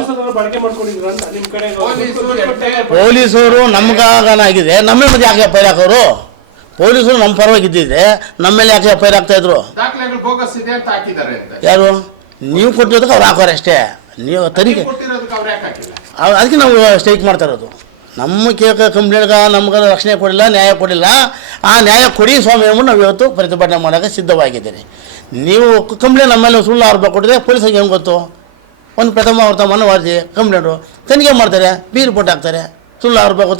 ಪೊಲೀಸರು ನಮ್ಗಾಗನ ಆಗಿದೆ. ನಮ್ಮ ಮೇಲೆ ಯಾಕೆ FIR ಹಾಕೋರು? ಪೊಲೀಸರು ನಮ್ಮ ಪರವಾಗಿದ್ದಿದ್ರೆ ನಮ್ಮ ಮೇಲೆ ಯಾಕೆ FIR ಹಾಕ್ತಾಯಿದ್ರು? ಯಾರು? ನೀವು ಕೊಟ್ಟಿರೋದಕ್ಕೆ ಅವ್ರು ಹಾಕೋರು ಅಷ್ಟೇ. ನೀವು ತನಿಖೆ ಅದಕ್ಕೆ ನಾವು ಸ್ಟ್ರೈಕ್ ಮಾಡ್ತಾ ಇರೋದು. ನಮ್ಮ ಕಂಪ್ಲೇಂಟ್ಗೆ ನಮ್ಗೆ ರಕ್ಷಣೆ ಕೊಡಿಲ್ಲ, ನ್ಯಾಯ ಕೊಡಿಲ್ಲ. ಆ ನ್ಯಾಯ ಕೊಡಿ ಸ್ವಾಮಿ ಅಂದ್ಬಿಟ್ಟು ನಾವು ಇವತ್ತು ಪ್ರತಿಭಟನೆ ಮಾಡೋಕ್ಕೆ ಸಿದ್ಧವಾಗಿದ್ದೀರಿ. ನೀವು ಕಂಪ್ಲೇಂಟ್ ನಮ್ಮ ಮೇಲೆ ಸುಳ್ಳು ಆರೋಪ ಕೊಟ್ಟಿದೆ, ಪೊಲೀಸರಿಗೆ ಹೆಂಗೆ ಗೊತ್ತು? ಒಂದು ಪ್ರಥಮ ವರ್ತಮಾನ ವಾರ್ತೆ ಕಂಪ್ಲೇಂಟು ತನಿಖೆ ಮಾಡ್ತಾರೆ, ಬಿ ರಿಪೋರ್ಟ್ ಹಾಕ್ತಾರೆ, ಸುಳ್ಳು ಆರೋಪ